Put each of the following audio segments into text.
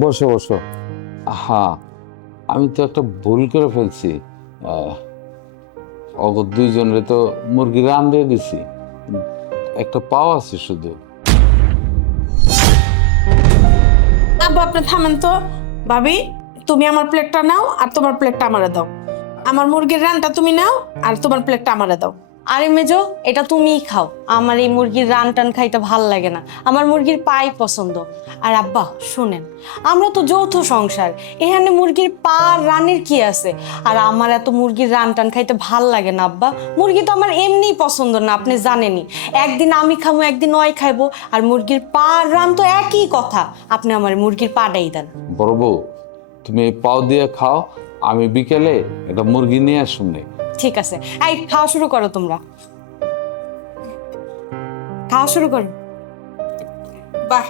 বসো বসো। হ্যাঁ, আমি তো একটা ভুল করে ফেলছি। অগর দুইজনের তো মুরগি রান্ধে দিছি, একটা পাও আছে শুধু। আব্বা আপনি থামেন তো। ভাবি, তুমি আমার প্লেটটা নাও আর তোমার প্লেটটা আমারে দাও। আমার মুরগির রানটা তুমি নাও আর তোমার প্লেটটা আমারে দাও। আরে মেজো, এটা তুমিই খাও। আমার এই মুরগির রান টান খাইতে ভাল লাগে না, আমার মুরগির পাই পছন্দ। আর আব্বা শুনেন, আমরা তো যৌথ সংসার, এখানে মুরগির পা আর রানের কি আছে? আর আমার এত মুরগির রান টান খাইতে ভাল লাগে না আব্বা। মুরগি তো আমার এমনিই পছন্দ না, আপনি জানেনই। একদিন আমি খাবো, একদিন ওই খাইবো, আর মুরগির পা আর রান তো একই কথা। আপনি আমার মুরগির পাটাই দেন। বড় বউ, তুমি এই পাও দিয়ে খাও, আমি বিকেলে একটা মুরগি নিয়ে আসুন। ঠিক আছে, এই খাওয়া শুরু করো, তোমরা খাওয়া শুরু করো। বাহ,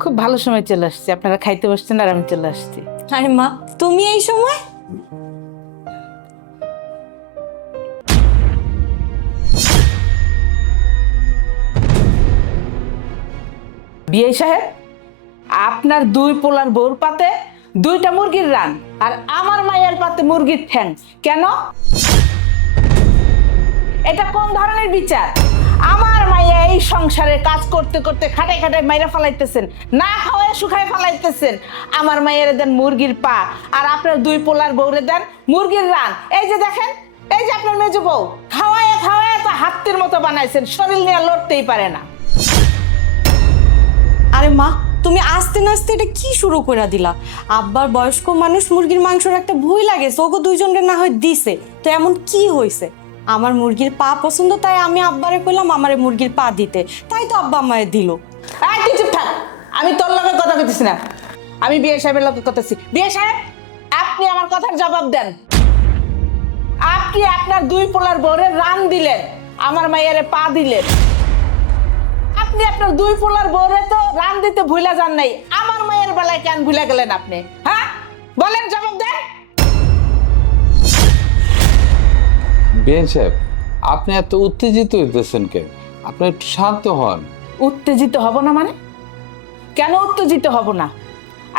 খুব ভালো সময় চলে আসছে। আপনারা খাইতে বসছেন আর আমি চলে আসছি। আরে মা, তুমি এই সময়? বিয়ে সাহেব, আপনার দুই পোলার বউর পাতে দুইটা মুরগির রান, আর আমার মায়ের পাতে মুরগির ঠ্যাং। কেন? এটা কোন ধরনের বিচার? আমার মাইয়া এই সংসারে কাজ করতে করতে খাটাই খাটাই মাইরা ফালাইতেছেন, না খাওয়ায় শুকায় ফালাইতেছেন। আমার মায়ের দেন মুরগির পা, আর আপনার দুই পোলার বউরে দেন মুরগির রান। এই যে দেখেন, এই যে আপনার মেজো বউ খাওয়ায় খাওয়ায় তো হাত্তির মতো বানাইছেন, শরীর নিয়ে লড়তেই পারে না। আরে মা, তুমি আস্তে নাস্তে এটা কি শুরু করে দিলা? আব্বার বয়স্ক মানুষ, মুরগির মাংসর একটা ভুই লাগে, ওগো দুইজনকে না হয় দিছে, তো এমন কি হয়েছে? আমার মুরগির পা পছন্দ, তাই আমি আব্বারে কইলাম আমারে মুরগির পা দিতে, তাই তো আব্বা আমায় দিল। এই তুই চুপ থাক, আমি তোর লগে কথা কইতেছি না, আমি বিয়ে সাহেবের লগে কথাছি। বিয়ে সাহেব, আপনি আমার কথার জবাব দেন। আপনি আপনার দুই পোলার বউরে রান দিলেন, আমার মায়েরে পা দিলেন। আপনি আপনার দুই পোলার বউরে তো রান দিতে ভুলা যান নাই, আমার মায়ের বেলায় কেন ভুলে গেলেন আপনি? হ্যাঁ বলেন, জবাব দেন। বিএন সাহেব, আপনি এত উত্তেজিত হইতেছেন কেন? আপনি একটু শান্ত হন। উত্তেজিত হব না মানে? কেন উত্তেজিত হব না?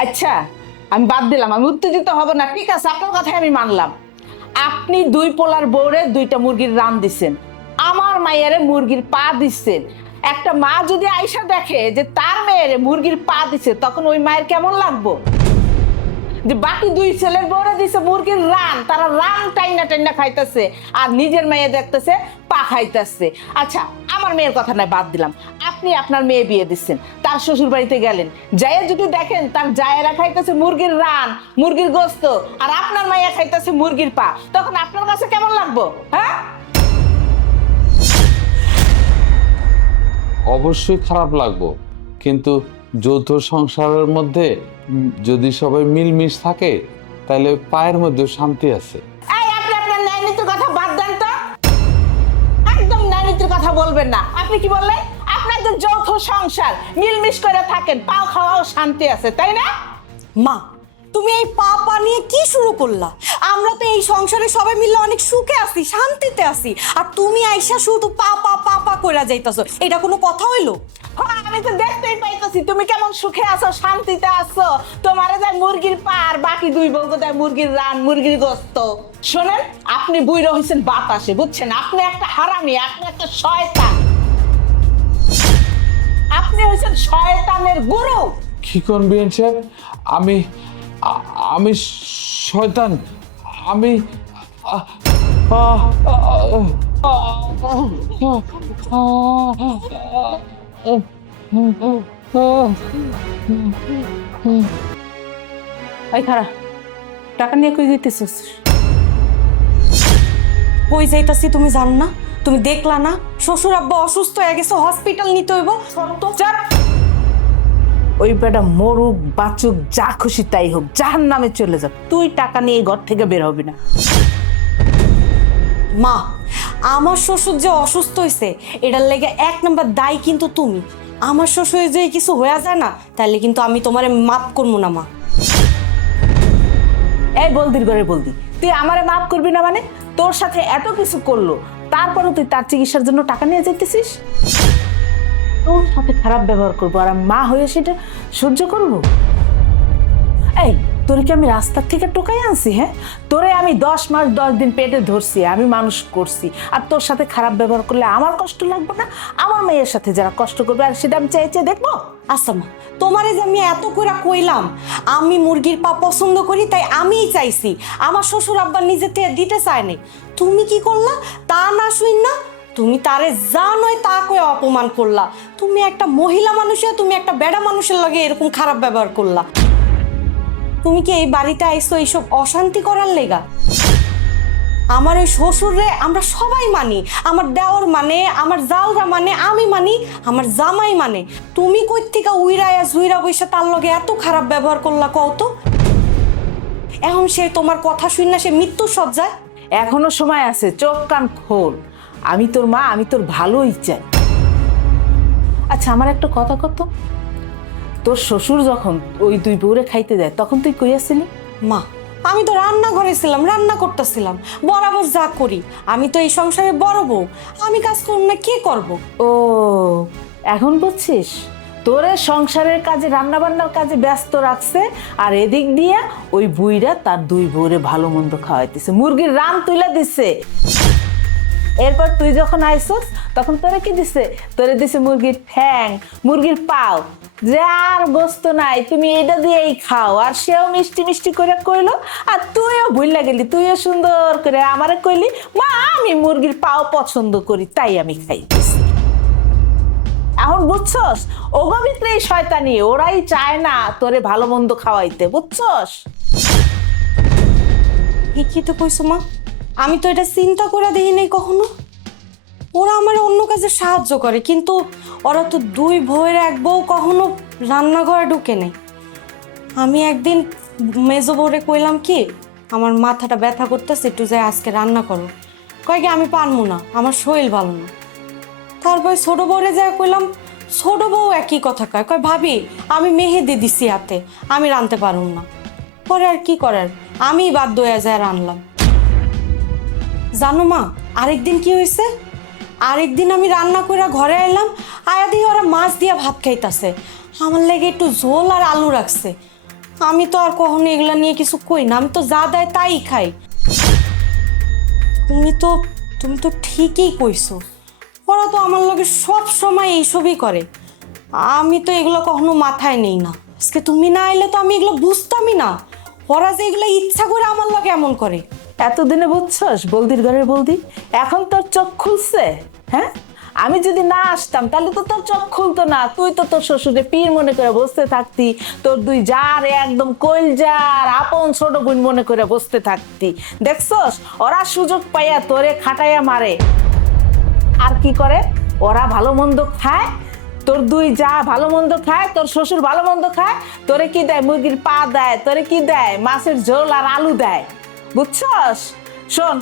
আচ্ছা, আমি বাদ দিলাম, আমি উত্তেজিত হব না, ঠিক আছে, আপনার কথাই আমি মানলাম। আপনি দুই পোলার বউরে দুইটা মুরগির রান দিচ্ছেন, আমার মায়ের মুরগির পা দিচ্ছেন। একটা মা যদি আইসা দেখে যে তার মেয়ের মুরগির পা দিচ্ছে, তখন ওই মায়ের কেমন লাগবো? যে বাকি দুই ছেলের বউরে দিছে মুরগির রান, তারা রান টাইনা টাইনা খাইতেছে, আর নিজের মেয়ে দেখতেছে পা খাইতেছে। আচ্ছা, আমার মেয়ের কথা নয়, বাদ দিলাম। আপনি আপনার মেয়ে বিয়ে দিচ্ছেন, তার শ্বশুর বাড়িতে গেলেন, যাইয়া যদি দেখেন তার জায়েরা খাইতেছে মুরগির রান, মুরগির গোস্ত, আর আপনার মাইয়া খাইতেছে মুরগির পা, তখন আপনার কাছে কেমন লাগবো? হ্যাঁ, অবশ্যই খারাপ লাগবো, কিন্তু যৌথ সংসারের মধ্যে যদি সবাই মিলমিশ থাকে, তাহলে পায়ের মধ্যে শান্তি আছে। এই আপনি আপনার ন্যায় নীতির কথা বাদ দেন তো, একদম ন্যায় নীতির কথা বলবেন না। আপনি কি বললেন? আপনাদের যৌথ সংসার, মিলমিশ করে থাকেন, পাও খাওয়াও শান্তি আছে, তাই না? মা, তুমি এই পা পা নিয়ে কি শুরু করলা? আমরা তো এই সংসারে সবাই মিলে অনেক সুখে আছি, শান্তিতে আছি, আর তুমি আইসা শুধু পা পা পা পা কইরা যাইতাছো, এটা কোনো কথা হইলো? হ্যাঁ, আমি তো দেখতেই পাইতেছি তুমি কেমন সুখে আছো, শান্তিতে আছো। তোমারে দেয় মুরগির পা, আর বাকি দুই বউকে দেয় মুরগির রান, মুরগির গোস্ত। শোনেন, আপনি বুইড়া হইছেন বাতাসে, বুঝছেন? আপনি একটা হারামি, আপনি একটা শয়তান, আপনি হইছেন শয়তানের গুরু। কি কোন বিএন সাহেব? আমি আমি শয়তান? আমি এই খারা, টাকা নিয়ে কই দিতেছিস? কই যাইতাছি তুমি জানো না? তুমি দেখলা না শ্বশুর আব্বা অসুস্থ হয়ে গেছে, হসপিটাল নিতে হইব। চাপ! ওই বেটা মরুক বাঁচুক, যা খুশি তাই হোক, জাহান্নামে চলে যাক, তুই টাকা নিয়ে এই ঘর থেকে বের হবি না। মা, আমার শ্বশুর যে অসুস্থ হয়েছে, এটার লেগে এক নাম্বার দায়ী কিন্তু তুমি। আমার শ্বশুর যে কিছু হয়ে যায় না, তাহলে কিন্তু আমি তোমারে মাফ করবো না মা। এই বলদির ঘরে বলদি, তুই আমারে মাফ করবি না মানে? তোর সাথে এত কিছু করলো, তারপরও তুই তার চিকিৎসার জন্য টাকা নিয়ে যেতেছিস? তোর সাথে খারাপ ব্যবহার করবো আর আমি মা হয়ে সেটা সহ্য করবো? তোরে কি আমি রাস্তার থেকে টোকাই আনছি? হ্যাঁ, তোরে আমি 10 মাস 10 দিন পেটে ধরছি, আমি মানুষ করছি, আর তোর সাথে খারাপ ব্যবহার করলে আমার কষ্ট লাগবে না? আমার মেয়ের সাথে যারা কষ্ট করবে আর সেটা আমি চাইছে দেখবো? আচ্ছা মা, তোমারে যে আমি এত করে কইলাম আমি মুরগির পা পছন্দ করি তাই আমিই চাইছি, আমার শ্বশুর আব্বা নিজে থেকে দিতে চায়নি, তুমি কি করলা তা না শুন না? তুমি তারে যা নয় তা কয়ে অপমান করলা। তুমি একটা মহিলা মানুষে তুমি একটা বেড়া মানুষের লগে এরকম খারাপ ব্যবহার করলা। তুমি কি এই বাড়িতে আইসো এইসব অশান্তি করার লেগা? আমার ওই শ্বশুরে আমরা সবাই মানি, আমার দেওর মানে, আমার জালরা মানে, আমি মানি, আমার জামাই মানে। তুমি কই থেকে উইরায়া জুইরা বইসা তার লগে এত খারাপ ব্যবহার করলা কও তো? এখন সে তোমার কথা শুন না সে মৃত্যু সজ্জায়? এখনো সময় আছে, চোখ কান খোল। আমি তোর মা, আমি তোর ভালোই চাই। আচ্ছা আমার একটা কথা কত, তোর শ্বশুর যখন ওই 2 বউরে খাইতে দেয় তখন তুই কই আসছিলি? মা, আমি তো রান্নাঘরে ছিলাম, রান্না করতেছিলাম, বরাবর যা করি। আমি তো এই সংসারে বড় বউ, আমি কাজ করব না কে করব? ও, এখন বুঝছিস? তোরে সংসারের কাজে রান্না বান্নার কাজে ব্যস্ত রাখছে, আর এদিক দিয়ে ওই বুইরা তার 2 বউরে ভালো মন্দ খাওয়াইতেছে, মুরগির রান তুইলা দিচ্ছে। এরপর তুই যখন আইসস তখন তোরে কি দিছে? তোরে দিছে মুরগির ঠ্যাং, মুরগির পাও, যার গোস্ত নাই তুমি এটা দিয়েই খাও। আর সেও মিষ্টি মিষ্টি করে কইলো, আর তুইও ভুইলা গেলি, তুইও সুন্দর করে আমারে কইলি মা আমি মুরগির পাও পছন্দ করি তাই আমি খাইতেছি। এখন বুঝছস? ওগো ভিতরে এই শয়তানি, ওরাই চায় না তোরে ভালো মন্দ খাওয়াইতে, বুঝছস? কি তো কইছো মা, আমি তো এটা চিন্তা করে দেখি নাই কখনো। ওরা আমার অন্য কাজে সাহায্য করে, কিন্তু ওরা তো 2 বউয়ের 1 বউ কখনো রান্নাঘরে ঢুকে নেই। আমি একদিন মেজো বউরে কইলাম কি আমার মাথাটা ব্যথা করতেছে, একটু যাই আজকে রান্না করো। কয় কি আমি পারবো না, আমার শরীর ভালো না। তারপরে ছোট বউরে যাই কইলাম, ছোট বউ একই কথা কয়, কয় ভাবি আমি মেহেদি দিছি হাতে, আমি রাঁধতে পারুম না। পরে আর কি করার, আমি বাধ্য হয়ে যায় রান্নলাম। জানো মা আরেকদিন কি হয়েছে? আরেকদিন আমি রান্না করে ঘরে এলাম, আয়া দিয়ে ওরা মাছ দিয়া ভাত খাইতাছে, আমার লেগে একটু ঝোল আর আলু রাখছে। আমি তো আর কখনো এগুলা নিয়ে কিছু কই না, আমি তো যা দেয় তাই খাই। তুমি তো ঠিকই কইছো, ওরা তো আমার লগে সব সময় এইসবই করে, আমি তো এগুলো কখনো মাথায় নেই না। আজকে তুমি না এলে তো আমি এগুলো বুঝতামই না, ওরা যে এগুলো ইচ্ছা করে আমার লগে এমন করে। এতদিনে বুঝছস বলদির ঘরের বলদি? এখন তোর চোখ খুলছে? হ্যাঁ, আমি যদি না আসতাম তাহলে তো তোর চোখ খুলতো না, তুই তো তোর শ্বশুরে পীর মনে করে বসতে থাকতি, তোর 2 জার একদম কইলজার আপন ছোট বোন মনে করে বসতে থাকতি। দেখছস ওরা সুযোগ পাইয়া তোরে খাটাইয়া মারে। আর কি করে? ওরা ভালো মন্দ খায়, তোর 2 যা ভালো মন্দ খায়, তোর শ্বশুর ভালো মন্দ খায়, তোরে কি দেয়? মুরগির পা দেয়, তোরে কি দেয়? মাছের ঝোল আর আলু দেয়, বুঝছস? শোন,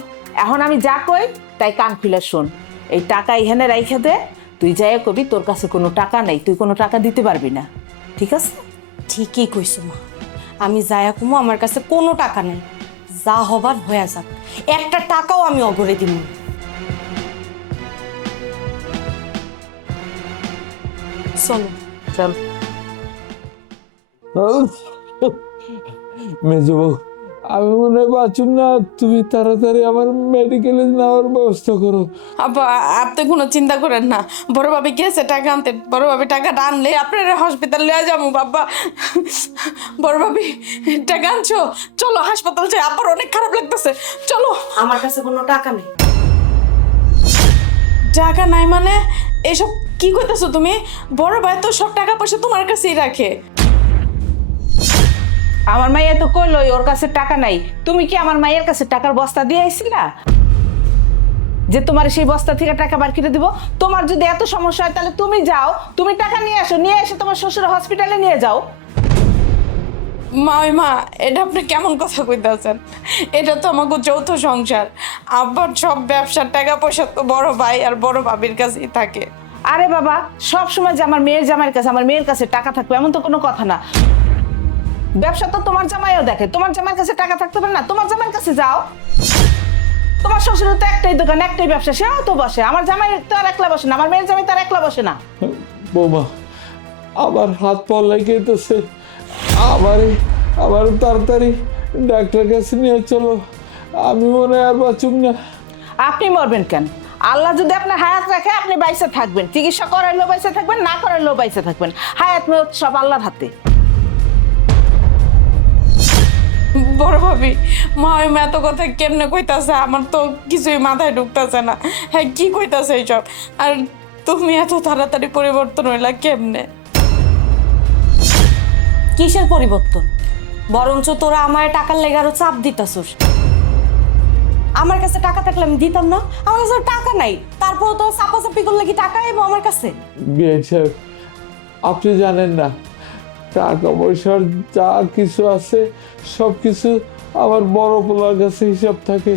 এখন আমি যা কই তাই কান খুলে শোন। এই টাকা এখানে রাইখা দে, তুই যাই কবি তোর কাছে কোনো টাকা নেই, তুই কোনো টাকা দিতে পারবি না, ঠিক আছে? ঠিকই কইছো মা, আমি যায়া কুমো আমার কাছে কোনো টাকা নেই, যা হবার হয়ে যাক, একটা টাকাও আমি অগরে দিব না। চলো চল। মেজো বউ, আমি মনে হয় বাঁচুন না, তুমি তাড়াতাড়ি আমার মেডিকেলে নেওয়ার ব্যবস্থা করো। আব্বা আপনি কোনো চিন্তা করেন না, বড় ভাবি গেছে টাকা আনতে, বড় ভাবি টাকাটা আনলে আপনারা হসপিটাল লিয়ে যাবো। বাবা বড় ভাবি টাকা আনছো, চলো হাসপাতাল যাই, আব্বার অনেক খারাপ লাগতেছে, চলো। আমার কাছে কোনো টাকা নেই। টাকা নাই মানে? এসব কি করতেছো তুমি? বড় ভাই তো সব টাকা পয়সা তোমার কাছেই রাখে। আমার মাইয়া তো কইলই ওর কাছে টাকা নাই। তুমি কি আমার মায়ের কাছে টাকার বস্তা দিয়ে আইছিলা যে তোমার সেই বস্তা থেকে টাকা বার করে দিব? তোমার যদি এত সমস্যা হয় তাহলে তুমি যাও, তুমি টাকা নিয়ে আসো, নিয়ে এসে তোমার শ্বশুর হসপিটালে নিয়ে যাও। মা এটা আপনি কেমন কথা কইতেছেন? এটা তো আমাকে যৌথ সংসার, আব্বার সব ব্যবসার টাকা পয়সা তো বড় ভাই আর বড় ভাবির কাছেই থাকে। আরে বাবা, সব সময় যে আমার মেয়ের জামাইয়ের কাছে, আমার মেয়ের কাছে টাকা থাকবে এমন তো কোনো কথা না। ব্যবসা তো তোমার জামাইও দেখে, তোমার জামাইয়ের কাছে টাকা থাকতে পারে না? তোমার জামাইয়ের কাছে যাও। তোমার শ্বশুরের তো একটাই দোকান, একটাই ব্যবসা, সেও তো বসে। আমার জামাই তো আর একলা বসে না, আমার মেয়ের জামাই তো আর একলা বসে না। বৌমা, আমার হাত পা লেগে গেছে, আমারে আমার তাড়াতাড়ি ডাক্তার কাছে নিয়ে চলো, আমি মনে হয় আর বাঁচুম না। আপনি মরবেন কেন? আল্লাহ যদি আপনার হায়াত রাখে আপনি বাইসে থাকবেন, চিকিৎসা করাইলেও বাইসে থাকবেন, না করাইলেও বাইসে থাকবেন। হায়াত মত সব আল্লাহর হাতে। বড় ভাবি, মা এত কথা কেমনে কইতাছে? আমার তো কিছুই মাথায় ঢুকতাছে না। হ্যাঁ, কি কইতাছে এইসব? আর তুমি এত তাড়াতাড়ি পরিবর্তন হইলা কেমনে? কিসের পরিবর্তন? বরঞ্চ তোরা আমার টাকার লেগে আরো চাপ দিতাছস। আমার কাছে টাকা থাকলে আমি দিতাম না? আমার কাছে টাকা নাই, তারপর তো চাপাচাপি করলে কি টাকা আইবো আমার কাছে? বিআই সাহেব, আপনি জানেন না, টাকা পয়সার যা কিছু আছে সব কিছু আমার বড় পোলার কাছে হিসাব থাকে,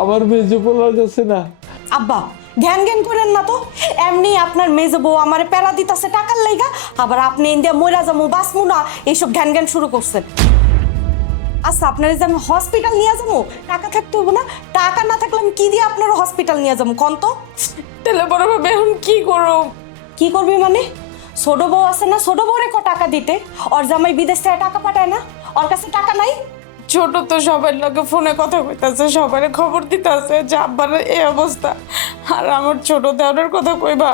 আমার মেজ পোলার কাছে না। আব্বা, জ্ঞান জ্ঞান করেন না তো। এমনি আপনার মেজো বউ আমারে প্যারা দিতাছে টাকার লাইগা, আবার আপনি ইন্ডিয়া মইরা যামু বাঁচমু না এইসব জ্ঞান জ্ঞান শুরু করছেন। আচ্ছা, আপনার যে আমি হসপিটাল নিয়ে যাবো, টাকা থাকতে হবো না? টাকা না থাকলে আমি কি দিয়ে আপনার হসপিটাল নিয়ে যাবো কন তো? তাহলে বড় ভাবি এখন কি করো? কি করবি মানে? ছোট বউ আছে না, ছোট বউরে টাকা দিতে? ওর জামাই বিদেশ থেকে টাকা পাঠায় না? ওর কাছে টাকা নাই? ছোট তো সবার লোকে ফোনে কথা কইতাছে, সবার খবর দিতেছে যে আব্বার এই অবস্থা। আর আমার ছোট দেওয়ার কথা কইবা,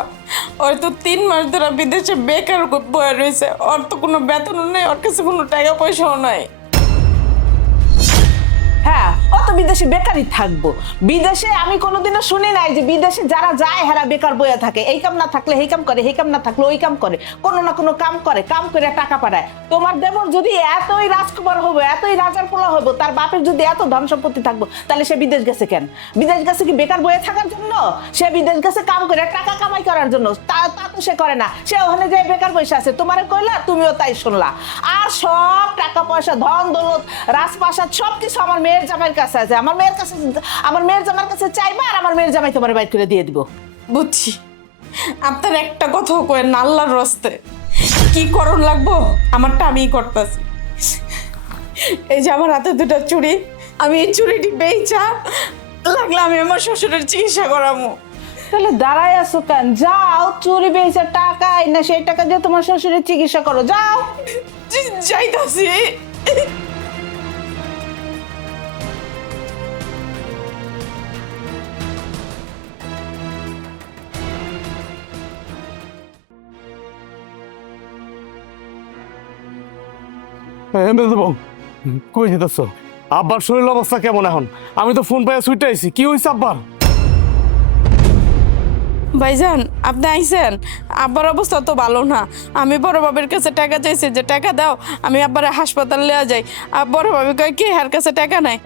ওর তো 3 মাস ধরে বিদেশে বেকার বয়ে রয়েছে, ওর তো কোনো বেতনও নেই, ওর কাছে কোনো টাকা পয়সাও নাই। হ্যাঁ, অত বিদেশে বেকারই থাকবো। বিদেশে আমি কোনোদিনও শুনি নাই যে বিদেশে যারা যায় হেরা বেকার বইয়া থাকে, এই কাম না থাকলে এই কাম করে, এই কাম না থাকলে ওই কাম করে, কোনো না কোনো কাম করে, কাম করে টাকা পাঠায়। তোমার দেবর যদি এতই রাজকুমার হবো, এতই রাজার পোলা হবো, তার বাপের যদি এত ধন সম্পত্তি থাকবো, তাহলে সে বিদেশ গেছে কেন? বিদেশ গেছে কি বেকার বইয়া থাকার জন্য? সে বিদেশ গেছে কাম করে টাকা কামাই করার জন্য। তা তো সে করে না, সে ওখানে যে বেকার পয়সা আছে তোমারে কইলা, তুমিও তাই শুনলা। আর সব টাকা পয়সা, ধন দৌলত, রাজপ্রাসাদ সবকিছু আমার মেয়ের জামাইয়ের কাছে আছে। আমার মেয়ের কাছে, আমার মেয়ের জামাইয়ের কাছে চাইবা, আর আমার মেয়ের জামাই তোমার বাইর করে দিয়ে দিব। বুঝছি, আপনার একটা কথাও কয়েন না আল্লাহর রস্তে। কি করণ লাগবো আমারটা আমিই করতেছি। এই যে আমার হাতে 2টা চুড়ি, আমি এই চুড়িটি বেচা লাগলে আমি আমার শ্বশুরের চিকিৎসা করাবো। তাহলে দাঁড়ায় আছো কেন? যাও, চুরি বেচে টাকা না, সেই টাকা দিয়ে তোমার শ্বশুরের চিকিৎসা করো, যাও। যাইতাছি। কই যেতেছ? আব্বার শরীর অবস্থা কেমন এখন? আমি তো ফোন পাইয়া সুইটে আইছি, কি হয়েছে আব্বার? ভাইজান, আপনি আইছেন? আব্বার অবস্থা তো ভালো না। আমি বড় বাবার কাছে টাকা চাইছি যে টাকা দাও, আমি আব্বারে হাসপাতালে লিয়ে যাই। আর বড় বাবু কয় কি এর কাছে টাকা নাই,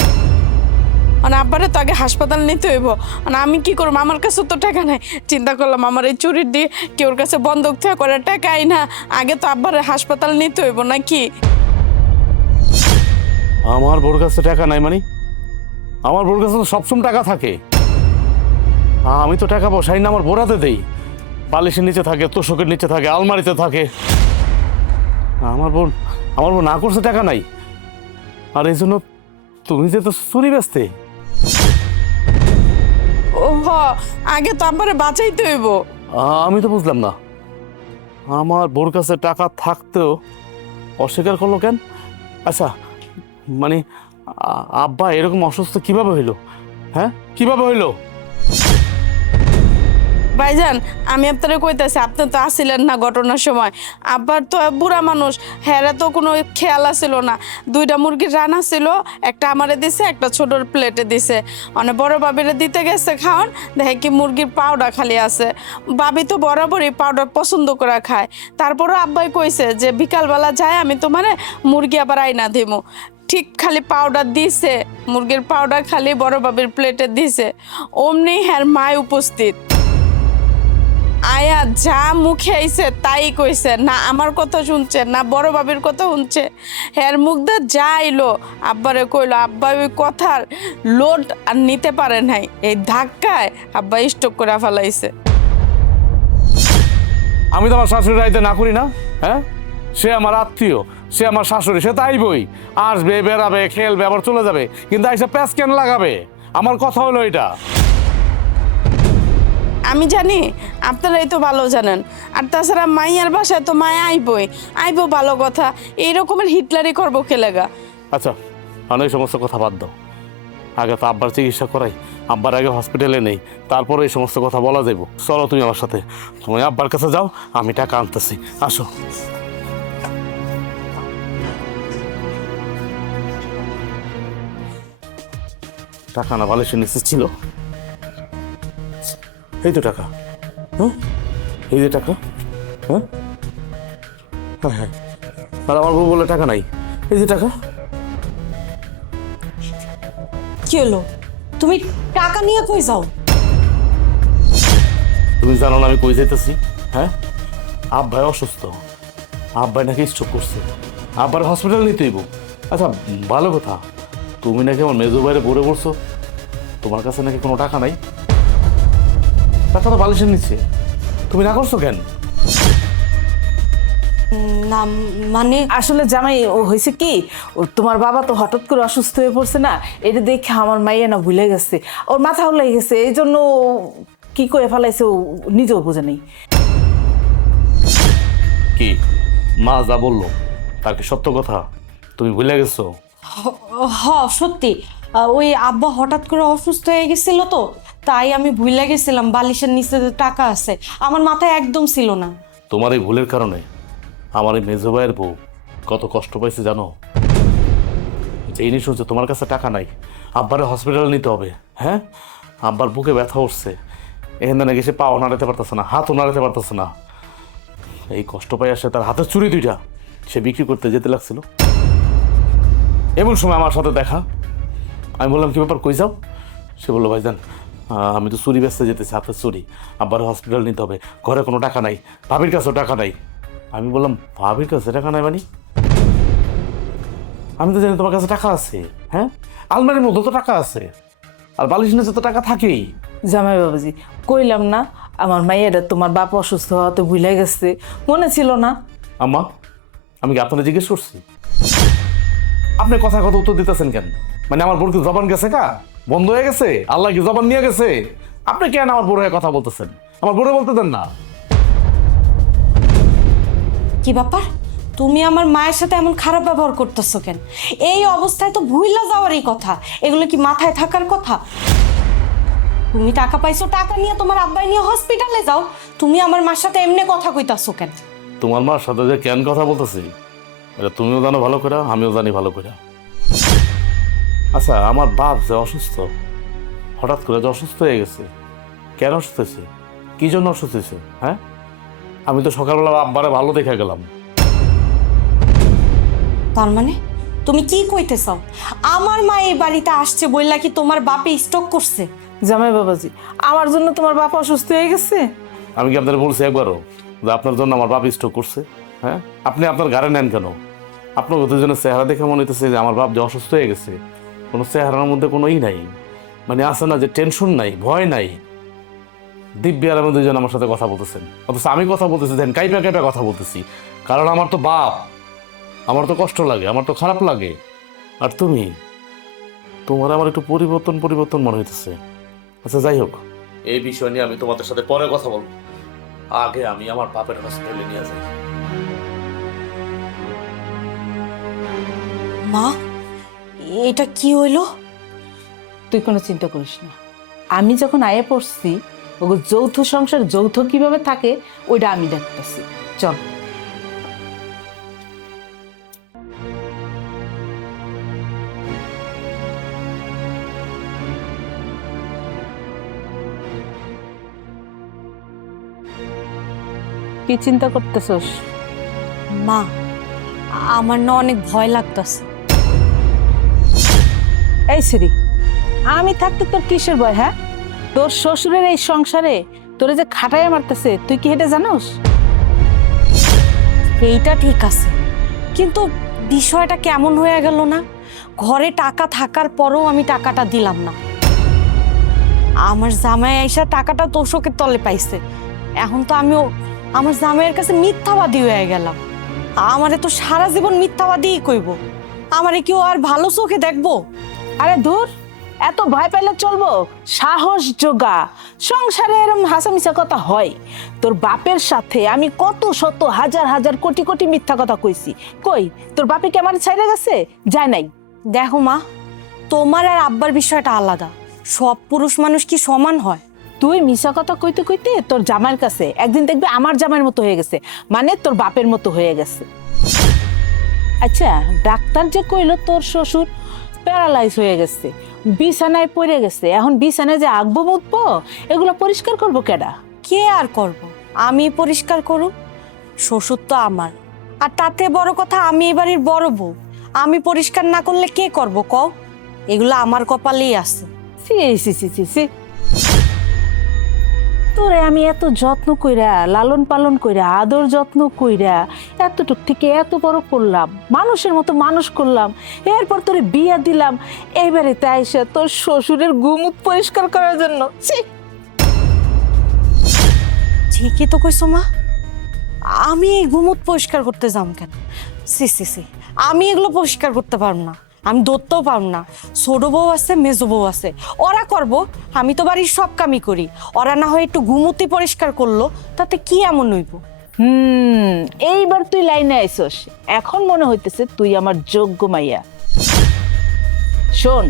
মানে আব্বারে তো আগে হাসপাতাল নিতে হইব। মানে আমি কি করবো, আমার কাছে তো টাকা নাই। চিন্তা করলাম আমার এই চুরির দিয়ে কেউর কাছে বন্ধক থেকে করে টাকাই না, আগে তো আব্বারে হাসপাতাল নিতে হইব নাকি? আমার বোর কাছে টাকা নাই মানে? আমার বোর কাছে তো সবসময় টাকা থাকে। আমি তো টাকা বসাই না, আমার বোরাতে দেই। বালিশের নিচে থাকে, তোষকের নিচে থাকে, আলমারিতে থাকে। আমার বোন না করছে টাকা নাই। আর এই জন্য তুমি যে তো চুরি বেচতে। ও হ, আগে তো আব্বারে বাঁচাইতে হইব। আমি তো বুঝলাম না, আমার বোর কাছে টাকা থাকতেও অস্বীকার করলো কেন? আচ্ছা, মানে আব্বা এরকম অসুস্থ কিভাবে হইলো? হ্যাঁ, কিভাবে হইলো? ভাইজান, আমি আপনারে কইতাছি, আপনি তো আসিলেন না ঘটনার সময়। আব্বার তো বুড়া মানুষ, হ্যাঁ তো কোনো খেয়াল আসিল না। 2টা মুরগির রান্না ছিল, একটা আমারে দিছে, একটা ছোটোর প্লেটে দিছে। মানে বড় বাবিরে দিতে গেছে খাওয়ান, দেখে কি মুরগির পাউডার খালি আছে। বাবি তো বরাবরই পাউডার পছন্দ করে খায়। তারপরও আব্বাই কইছে যে বিকালবেলা যায় আমি তোমারে মুরগি আবার আইনা দিমু। ঠিক খালি পাউডার দিছে, মুরগির পাউডার খালি বড় বাবির প্লেটে দিছে, অমনি হ্যার মায় উপস্থিত। আয়া যা মুখে আইছে তাই কইছে, না আমার কথা শুনছে না বড় বাবির কথা শুনছে। হের মুখদা যা আইলো আব্বারে কইলো, আব্বা ওই কথার লোড আর নিতে পারে নাই, এই ধাক্কায় আব্বা স্ট্রোক করে ফেলাইছে। আমি তো আমার শাশুড়ি রাইতে না করি না? হ্যাঁ, সে আমার আত্মীয়, সে আমার শাশুড়ি, সে তাই বই আসবে, বেড়াবে, খেলবে, আবার চলে যাবে, কিন্তু আইসা প্যাঁচ কেন লাগাবে? আমার কথা হলো এটা। আমি জানি আপনারাই তো ভালো জানেন। আর তাছাড়া মাইয়ার বাসায় তো মায়া আইবো ভালো কথা, এই রকমের হিটলারি করবো কে লাগা? আচ্ছা এই সমস্ত কথা বাদ দাও, আগে তো আব্বার চিকিৎসা করাই, আব্বার আগে হসপিটালে নেই, তারপরে এই সমস্ত কথা বলা যাইব। চলো তুমি আমার সাথে, তুমি আব্বার কাছে যাও, আমি টাকা আনতেছি, আসো। টাকা না বালিশের নিচে ছিল, এই তো টাকা। হ্যাঁ এই যে টাকা। হ্যাঁ হ্যাঁ হ্যাঁ, আর আমার বউ বলে টাকা নাই, এই যে টাকা। কি হলো, তুমি টাকা নিয়ে কই যাও? তুমি জানো না আমি কই যাইতেছি? হ্যাঁ, আব্বাই অসুস্থ, আব্বাই নাকি স্ট্রোক করছে, আব্বার হসপিটাল নিতে হইব। আচ্ছা ভালো কথা, তুমি নাকি আমার মেজো বাইরে পড়ে পড়ছো, তোমার কাছে নাকি কোনো টাকা নাই? টাকা তো বালিশের নিচে, তুমি না করছো কেন? না মানে আসলে জামাই ও হয়েছে কি, ও তোমার বাবা তো হঠাৎ করে অসুস্থ হয়ে পড়ছে না, এটা দেখে আমার মাইয়া না ভুলে গেছে, ওর মাথা উল্লাই গেছে, এই জন্য ও কি করে ফেলাইছে ও নিজেও বোঝে নেই। কি মা যা বললো তাকে সত্য কথা, তুমি ভুলে গেছো? সত্যি, ওই আব্বা হঠাৎ করে অসুস্থ হয়ে গেছিল তো, তাই আমি ভুলে গেছিলাম বালিশের নিচে যে টাকা আছে, আমার মাথায় একদম ছিল না। তোমার এই ভুলের কারণে আমার এই মেজো ভাইয়ের বউ কত কষ্ট পাইছে জানো? এই নিয়ে শুনছে তোমার কাছে টাকা নাই, আব্বারে হসপিটালে নিতে হবে। হ্যাঁ, আব্বার বুকে ব্যথা উঠছে, এখানে নাকি সে পাও নাড়াতে পারতেছে না, হাতও নাড়াতে পারতেছে না। এই কষ্ট পাই আসে তার হাতের চুড়ি দুইটা সে বিক্রি করতে যেতে লাগছিল। এমন সময় আমার সাথে দেখা, আমি বললাম কি ব্যাপার, কই যাও? সে বললো ভাইজান আমি তো চুরি বেচতে যেতেছি, হাতের চুরি, আব্বার হসপিটাল নিতে হবে, ঘরে কোনো টাকা নাই, ভাবির কাছেও টাকা নাই। আমি বললাম ভাবির কাছে টাকা নাই মানে? আমি তো জানি তোমার কাছে টাকা আছে। হ্যাঁ, আলমারির মধ্যে তো টাকা আছে, আর বালিশ নিচে তো টাকা থাকেই। জামাই বাবাজি কইলাম না আমার মাইয়াটা তোমার বাপ অসুস্থ হওয়াতে ভুলে গেছে, মনে ছিল না? আম্মা আমি কি আপনারা জিজ্ঞেস করছি? আপনি কথা কথা উত্তর দিতেছেন কেন? মানে আমার বোর কি জবান গেছে কা, বন্ধ হয়ে গেছে? আল্লাহ কি জবান নিয়ে গেছে? আপনি কেন আমার বোর হয়ে কথা বলতেছেন? আমার বোরে বলতে দেন না। কি ব্যাপার, তুমি আমার মায়ের সাথে এমন খারাপ ব্যবহার করতেছো কেন? এই অবস্থায় তো ভুইলা যাওয়ারই কথা, এগুলো কি মাথায় থাকার কথা? তুমি টাকা পাইছো, টাকা নিয়ে তোমার আব্বাই নিয়ে হসপিটালে যাও, তুমি আমার মার সাথে এমনি কথা কইতাছো কেন? তোমার মার সাথে যে কেন কথা বলতেছি এটা তুমিও জানো ভালো করে, আমিও জানি ভালো করে। আচ্ছা আমার বাপ যে অসুস্থ, হঠাৎ করে যে অসুস্থ হয়ে গেছে, কেন অসুস্থ হয়েছে, কি জন্য অসুস্থ হয়েছে? হ্যাঁ, আমি তো সকালবেলা আব্বারে ভালো দেখে গেলাম। তার মানে তুমি কি কইতে চাও? আমার মা এই বাড়িতে আসছে বললা কি তোমার বাপে স্ট্রোক করছে? জামাই বাবাজি আমার জন্য তোমার বাপ অসুস্থ হয়ে গেছে? আমি কি আপনার বলছি একবারও যে আপনার জন্য আমার বাপ স্ট্রোক করছে? হ্যাঁ, আপনি আপনার গাড়ি নেন কেন? আপনার দুজনের চেহারা দেখে মনে হইতেছে যে আমার বাপ যে অসুস্থ হয়ে গেছে, কোনো চেহারার মধ্যে কোনো নাই, মানে আছে না যে টেনশন নাই, ভয় নাই। দিব্যি আর আমি দুজন আমার সাথে কথা বলতেছেন, অথচ আমি কথা বলতেছি দেন কাইপা কাইপা কথা বলতেছি, কারণ আমার তো বাপ, আমার তো কষ্ট লাগে, আমার তো খারাপ লাগে। আর তুমি, তোমার আমার একটু পরিবর্তন মনে হইতেছে। আচ্ছা যাই হোক, এই বিষয় নিয়ে আমি তোমাদের সাথে পরে কথা বলবো, আগে আমি আমার বাপের হসপিটালে নিয়ে যাই। মা, এটা কি হইলো? তুই কোনো চিন্তা করিস না, আমি যখন আয়ে পড়ছি ওগো যৌথ সংসার যৌথ কিভাবে থাকে ওইটা আমি দেখতেছি। চল। কি চিন্তা করতেছস? মা, আমার না অনেক ভয় লাগতেছে। এই সিরি, আমি থাকতে তোর কিসের ভয়? হ্যাঁ, তোর শ্বশুরের এই সংসারে তোরে যে খাটাইয়া মারতেছে তুই কি এটা জানোস? এইটা ঠিক আছে, কিন্তু বিষয়টা কেমন হয়ে গেল না? ঘরে টাকা থাকার পরেও আমি টাকাটা দিলাম না, আমার জামাই আইসা টাকাটা তোষকের তলে পাইছে, এখন তো আমিও আমার জামাইয়ের কাছে মিথ্যাবাদী হয়ে গেলাম। আমারে তো সারা জীবন মিথ্যাবাদীই কইব, আমারে কেউ আর ভালো চোখে দেখবো? আরে ধুর, এত ভয় পাইলে চলবো? সাহস জোগা। সংসারে এরম হাসামিসা কথা হয়? তোর বাপের সাথে আমি কত শত হাজার হাজার কোটি কোটি মিথ্যা কথা কইছি। কই তোর বাপে কি আমার ছাইড়া গেছে? যায় নাই। দেখো মা, তোমার আর আব্বার বিষয়টা আলাদা। সব পুরুষ মানুষ কি সমান হয়? তুই মিশা কথা কইতে কইতে তোর জামাইয়ের কাছে একদিন দেখবে আমার জামাইয়ের মতো হয়ে গেছে, মানে তোর বাপের মতো হয়ে গেছে। আচ্ছা, ডাক্তার যে কইলো তোর শ্বশুর প্যারালাইজ হয়ে গেছে, বিছানায় পড়ে গেছে, এখন বিছানায় যে আগবো মুতবো এগুলো পরিষ্কার করবো কেডা? কে আর করব? আমি পরিষ্কার করব। শ্বশুর তো আমার, আর তাতে বড় কথা আমি এই বাড়ির বড় বউ। আমি পরিষ্কার না করলে কে করব কও? এগুলো আমার কপালেই আছে। সি সি সি সি সি। তোরে আমি এত যত্ন কইরা, লালন পালন কইরা, আদর যত্ন কইরা এতটুক থেকে এত বড় করলাম, মানুষের মতো মানুষ করলাম, এরপর তোরে বিয়া দিলাম, এইবারে তাই এসে তোর শ্বশুরের গুমুত পরিষ্কার করার জন্য। ছি! ঠিকই তো কইছো মা, আমি এই গুমুত পরিষ্কার করতে যাম কেন? সি সি সি, আমি এগুলো পরিষ্কার করতে পারব না, আমি ধরতেও পারব না। ছোট বউ আছে, মেজো বউ আছে, ওরা করব। আমি তো বাড়ির সব কামই করি, ওরা না হয় একটু গুমুতি পরিষ্কার করলো, তাতে কি এমন হইব? এইবার তুই লাইনে আইছস, এখন মনে হইতেছে তুই আমার যোগ্য মাইয়া। শোন,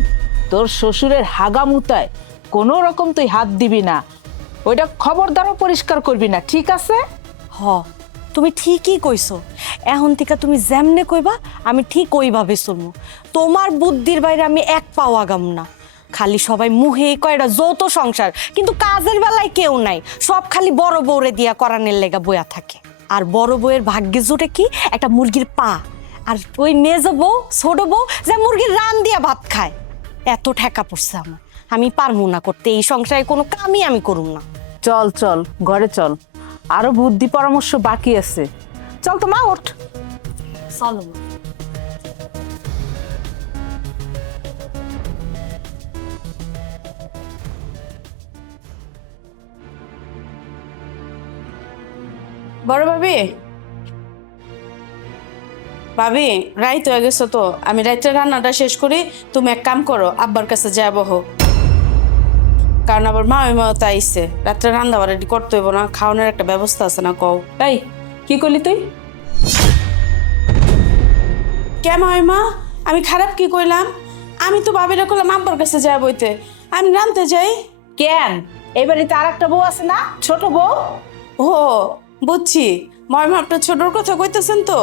তোর শ্বশুরের হাগামুতায় কোনো রকম তুই হাত দিবি না, ওইটা খবরদারও পরিষ্কার করবি না, ঠিক আছে? হ, তুমি ঠিকই কইছো। এখন থেকে তুমি যেমনে কইবা আমি ঠিক ওইভাবে চলবো। তোমার বুদ্ধির বাইরে আমি এক পাও আগাম না। খালি সবাই মুহে কয়টা যৌথ সংসার, কিন্তু কাজের বেলায় কেউ নাই। সব খালি বড় বউরে দিয়া করানের লেগা বইয়া থাকে। আর বড় বউয়ের ভাগ্যে জুটে কি একটা মুরগির পা, আর ওই মেজো বউ ছোট বউ যে মুরগির রান দিয়া ভাত খায়। এত ঠেকা পড়ছে আমার, আমি পারবো না করতে। এই সংসারে কোনো কামই আমি করুম না। চল চল ঘরে চল, আরো বুদ্ধি পরামর্শ বাকি আছে। চল তো মা, ওঠ। চলো। বড় ভাবি, ভাবি রাইত হয়ে গেছো তো, আমি রাইতের রান্নাটা শেষ করি। তুমি এক কাম করো, আব্বার কাছে যা বহ, কারণ আবার মা ওই মাও তাইছে। রাত্রে রান্না বাড়ি করতে হইব না, খাওয়ানোর একটা ব্যবস্থা আছে না? কও। এই কি করলি তুই? কেমন হয় মা? আমি খারাপ কি কইলাম? আমি তো ভাবিরা করলাম আব্বার কাছে যা বইতে, আমি রানতে যাই। কেন, এবারে তো আর একটা বউ আছে না, ছোট বউ? ও বুঝছি, ময়মা আপনার ছোটর কথা কইতেছেন তো।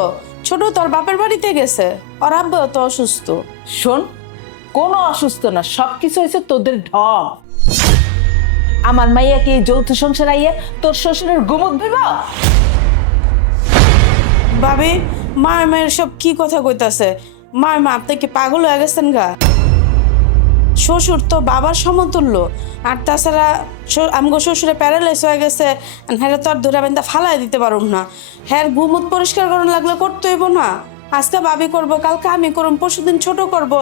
ছোট তোর বাপের বাড়িতে গেছে, ওর আব্বা তো অসুস্থ। শোন, কোনো অসুস্থ না, সবকিছু হয়েছে তোদের ঢং। আমার মাইয়াকে এই যৌথ সংসার আইয়ে তোর শ্বশুরের গুমুত দিব? ভাবি, মায়ের সব কি কথা কইতাছে? মা আপনি কি পাগল হয়ে গেছেন গা? শ্বশুর তো বাবার সমতুল্য, আর তাছাড়া আমগো শ্বশুরে প্যারালাইজ হয়ে গেছে, হ্যাঁ তো আর ধরে বেঁধে ফালাই দিতে পারুম না। হ্যাঁ গুমুত পরিষ্কার করানো লাগলে করতে হইব না? আজকে ভাবি করবো, কালকে আমি করব, পরশুদিন ছোট করব।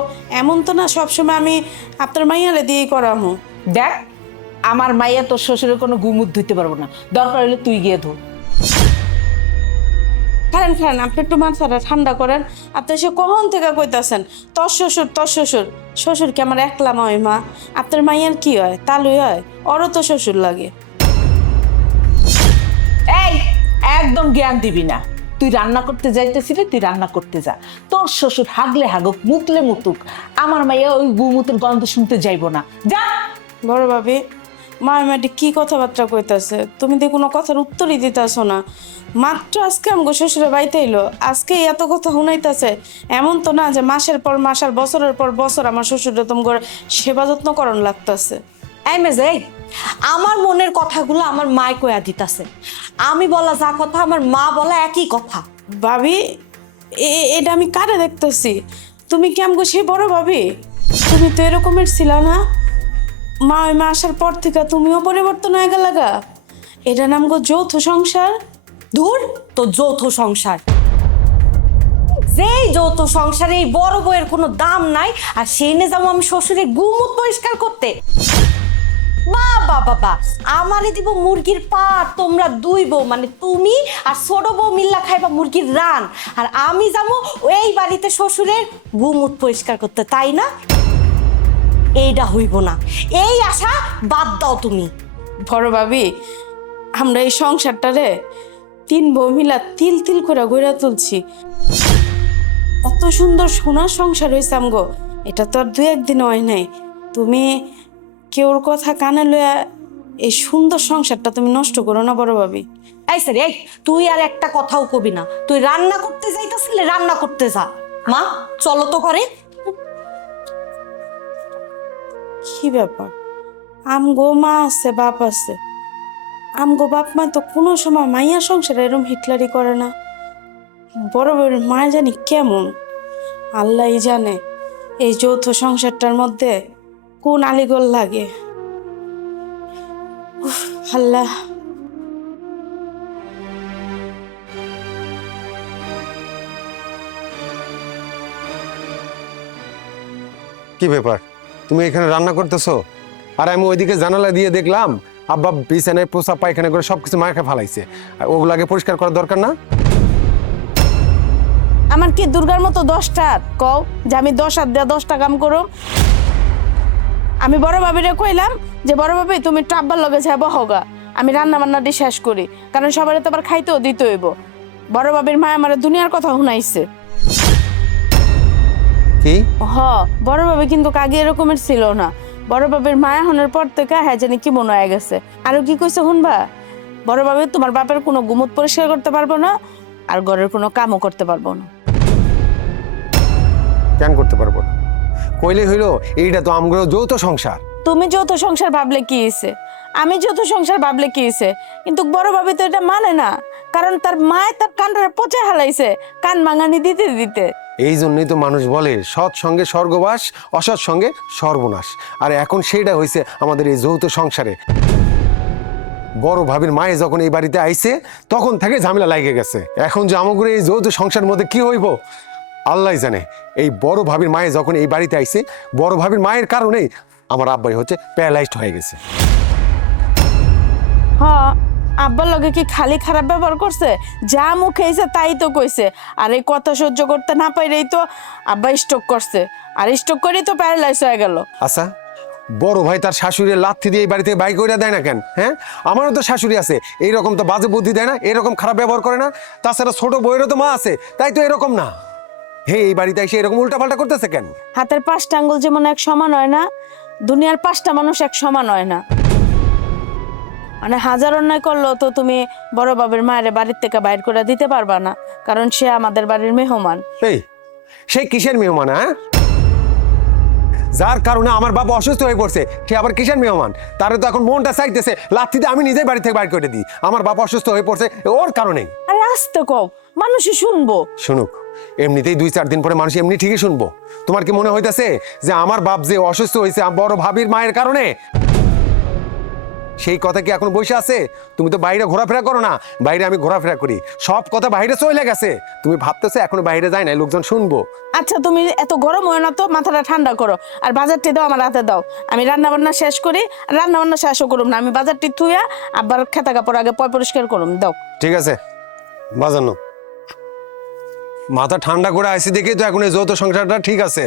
এমন তো না সবসময় আমি আপনার মাইয়ারে দিয়েই করামো। দেখ, আমার মাইয়া তোর শ্বশুরের কোনো গুমুত ধুইতে পারবো না, দরকার হলে তুই গিয়ে ধো। খারেন আপনি একটু মাথাটা ঠান্ডা করেন। আপনি সে কখন থেকে কইতাছেন তোর শ্বশুর তোর শ্বশুর? শ্বশুর কি আমার একলা হয় মা? আপনার মাইয়ার কি হয়? তালুই হয়, ওরও তো শ্বশুর লাগে। এই একদম জ্ঞান দিবি না। তুই রান্না করতে যাইতেছিলি, তুই রান্না করতে যা। তোর শ্বশুর হাগলে হাগুক, মুতলে মুতুক, আমার মাইয়া ওই গুমুতের গন্ধ শুনতে যাইবো না, যা। বড় ভাবি, মাটি কি কথাবার্তা কইতাছে? তুমি তো কোনো কথার উত্তরই দিতেছো না। মাত্র আজকে আমগো শ্বশুরে বাইতে এলো, আজকে এত কথা শুনাইতেছে। এমন তো না যে মাসের পর মাস আর বছরের পর বছর আমার শ্বশুরে তোমার সেবা যত্ন করণ লাগতেছে। এই মেজে, আমার মনের কথাগুলো আমার মায় কয়া দিতাছে। আমি বলা যা কথা, আমার মা বলা একই কথা। ভাবি, এটা আমি কারে দেখতেছি? তুমি কি আমগো সে বড় ভাবি? তুমি তো এরকমের ছিল না। মা ওই মা আসার পর থেকে তুমিও পরিবর্তন হয়ে গেল গা। এটা নাম গো যৌথ সংসার। ধুর, তো যৌথ সংসার, যেই যৌথ সংসারে এই বড় বউয়ের কোনো দাম নাই, আর সেই নে যাবো আমি শ্বশুরের গুমুত পরিষ্কার করতে? বাবা বাবা, আমারে দিব মুরগির পা, তোমরা দুই বউ মানে তুমি আর ছোট বউ মিল্লা খাইবা মুরগির রান, আর আমি যাবো এই বাড়িতে শ্বশুরের গুমুত পরিষ্কার করতে, তাই না? এইটা হইব না, এই আশা বাদ দাও তুমি। বড় ভাবি, আমরা এই সংসারটারে 3 বউ মিলা তিল তিল করে গড়া তুলছি। অত সুন্দর সোনার সংসার হয়েছে আমগো, এটা তো আর 2-1 দিন হয় নাই। তুমি কেউর কথা কানে লইয়া এই সুন্দর সংসারটা তুমি নষ্ট করো না বড় ভাবি। এই স্যার, এই তুই আর একটা কথাও কবি না। তুই রান্না করতে যাইতাছিলি, রান্না করতে যা। মা চলো তো ঘরে। কি ব্যাপার, আমগো মা আছে বাপ আছে, আমগো বাপ মা তো কোনো সময় মাইয়া সংসারে এরম হিটলারি করে না। বড় বড় মা জানি কেমন, আল্লাহই জানে এই যৌথ সংসারটার মধ্যে কোন আলিগল লাগে। উফ, আল্লাহ। কি ব্যাপার, তুমি এখানে রান্না করতেছো আর আমি ওইদিকে জানালা দিয়ে দেখলাম আব্বা বিছানায় পোষা পায়খানা করে সবকিছু মায়ের খেয়ে ফালাইছে। আর ওগুলাকে পরিষ্কার করার দরকার না? আমার কি দুর্গার মতো 10টা হাত কও যে আমি 10 হাত দিয়ে 10টা কাম করো? আমি বড় ভাবিরে কইলাম যে বড় ভাবি তুমি একটু আব্বার লগে যাই বহগা, আমি রান্না বান্নাটি শেষ করি, কারণ সবাই তো আবার খাইতেও দিতে হইব। বড় ভাবির মা আমার দুনিয়ার কথা শুনাইছে। কি? হ, বড় ভাবি কিন্তু আগে এরকমের ছিল না। বড় ভাবির মায়া হনের পর থেকে হ্যাঁ জানি কি মনে হয়ে গেছে। আরো কি কইছে শুনবা? বড় ভাবি তোমার বাপের কোনো গুমত পরিষ্কার করতে পারবো না, আর ঘরের কোনো কামও করতে পারবো না। কেন করতে পারবো না? কইলে হইলো এইটা তো আমগুলো যৌথ সংসার। তুমি যৌথ সংসার ভাবলে কি হইছে, আমি যৌথ সংসার ভাবলে কি হইছে, কিন্তু বড় ভাবি তো এটা মানে না, কারণ তার মায়ে তার কানটা পচে হালাইছে কান ভাঙানি দিতে দিতে। এই জন্যই তো মানুষ বলে সৎ সঙ্গে স্বর্গবাস, অসৎ সঙ্গে সর্বনাশ। আর এখন সেইটা হয়েছে আমাদের এই যৌথ সংসারে। বড় ভাবির মায়ে যখন এই বাড়িতে আইছে তখন থেকে ঝামেলা লাগে গেছে। এখন যে আমাদের এই যৌথ সংসারের মধ্যে কি হইব আল্লাহ জানে। এই বড় ভাবির মায়ে যখন এই বাড়িতে আইছে, বড় ভাবির মায়ের কারণেই আমার আব্বাই হচ্ছে প্যারালাইজড হয়ে গেছে। হ্যাঁ, আব্বার লগে কি খালি খারাপ ব্যবহার করছে? যা মুখে আইছে তাই তো কইছে। আর এই কথা সহ্য করতে না পাইরেই তো আব্বা স্ট্রোক করছে, আর স্ট্রোক করেই তো প্যারালাইজ হয়ে গেল। আচ্ছা, বড় ভাই তার শাশুড়ির লাথি দিয়ে এই বাড়িতে বাই করে দেয় না কেন? হ্যাঁ, আমারও তো শাশুড়ি আছে, এইরকম তো বাজে বুদ্ধি দেয় না, এরকম খারাপ ব্যবহার করে না। তাছাড়া ছোট বইয়েরও তো মা আছে, তাই তো এরকম না। হে, এই বাড়িতে এসে এরকম উল্টাপাল্টা করতেছে কেন? হাতের 5টা আঙ্গুল যেমন এক সমান হয় না, দুনিয়ার 5টা মানুষ এক সমান হয় না। মানে হাজার অন্যায় করলেও তো তুমি বড় বাবার মায়ের বাড়ির থেকে বাইর করে দিতে পারবা না, কারণ সে আমাদের বাড়ির মেহমান। এই, সে কিসের মেহমান? হ্যাঁ, যার কারণে আমার বাবা অসুস্থ হয়ে পড়ছে সে আবার কিসের মেহমান? তারে তো এখন মনটা চাইতেছে লাথিতে আমি নিজেই বাড়ি থেকে বাইর করে দিই। আমার বাবা অসুস্থ হয়ে পড়ছে ওর কারণেই। আরে আস্তে কও, মানুষই শুনবো। শুনুক, এমনিতেই 2-4 দিন পরে মানুষ এমনি ঠিকই শুনবো। তোমার কি মনে হইতেছে যে আমার বাপ যে অসুস্থ হয়েছে বড় ভাবির মায়ের কারণে, সেই কথা কি এখন বসে আছে? তুমি তো বাইরে ঘোরাফেরা করো না, বাইরে আমি ঘোরাফেরা করি, সব কথা বাইরে চলে গেছে। তুমি ভাবতেছো এখনো বাইরে যায় না, লোকজন শুনবো। আচ্ছা, তুমি এত গরম হয় না তো, মাথাটা ঠান্ডা করো, আর বাজারটি দাও আমার হাতে দাও। আমি রান্না বান্না শেষ করি, রান্না বান্না শেষও করুম না, আমি বাজারটি থুইয়া আবার খেতা কাপড় আগে পরিষ্কার করুম। দাও। ঠিক আছে, বাজানো মাথা ঠান্ডা করে আইসি দেখি তো এখন এই যৌথ সংসারটা ঠিক আছে।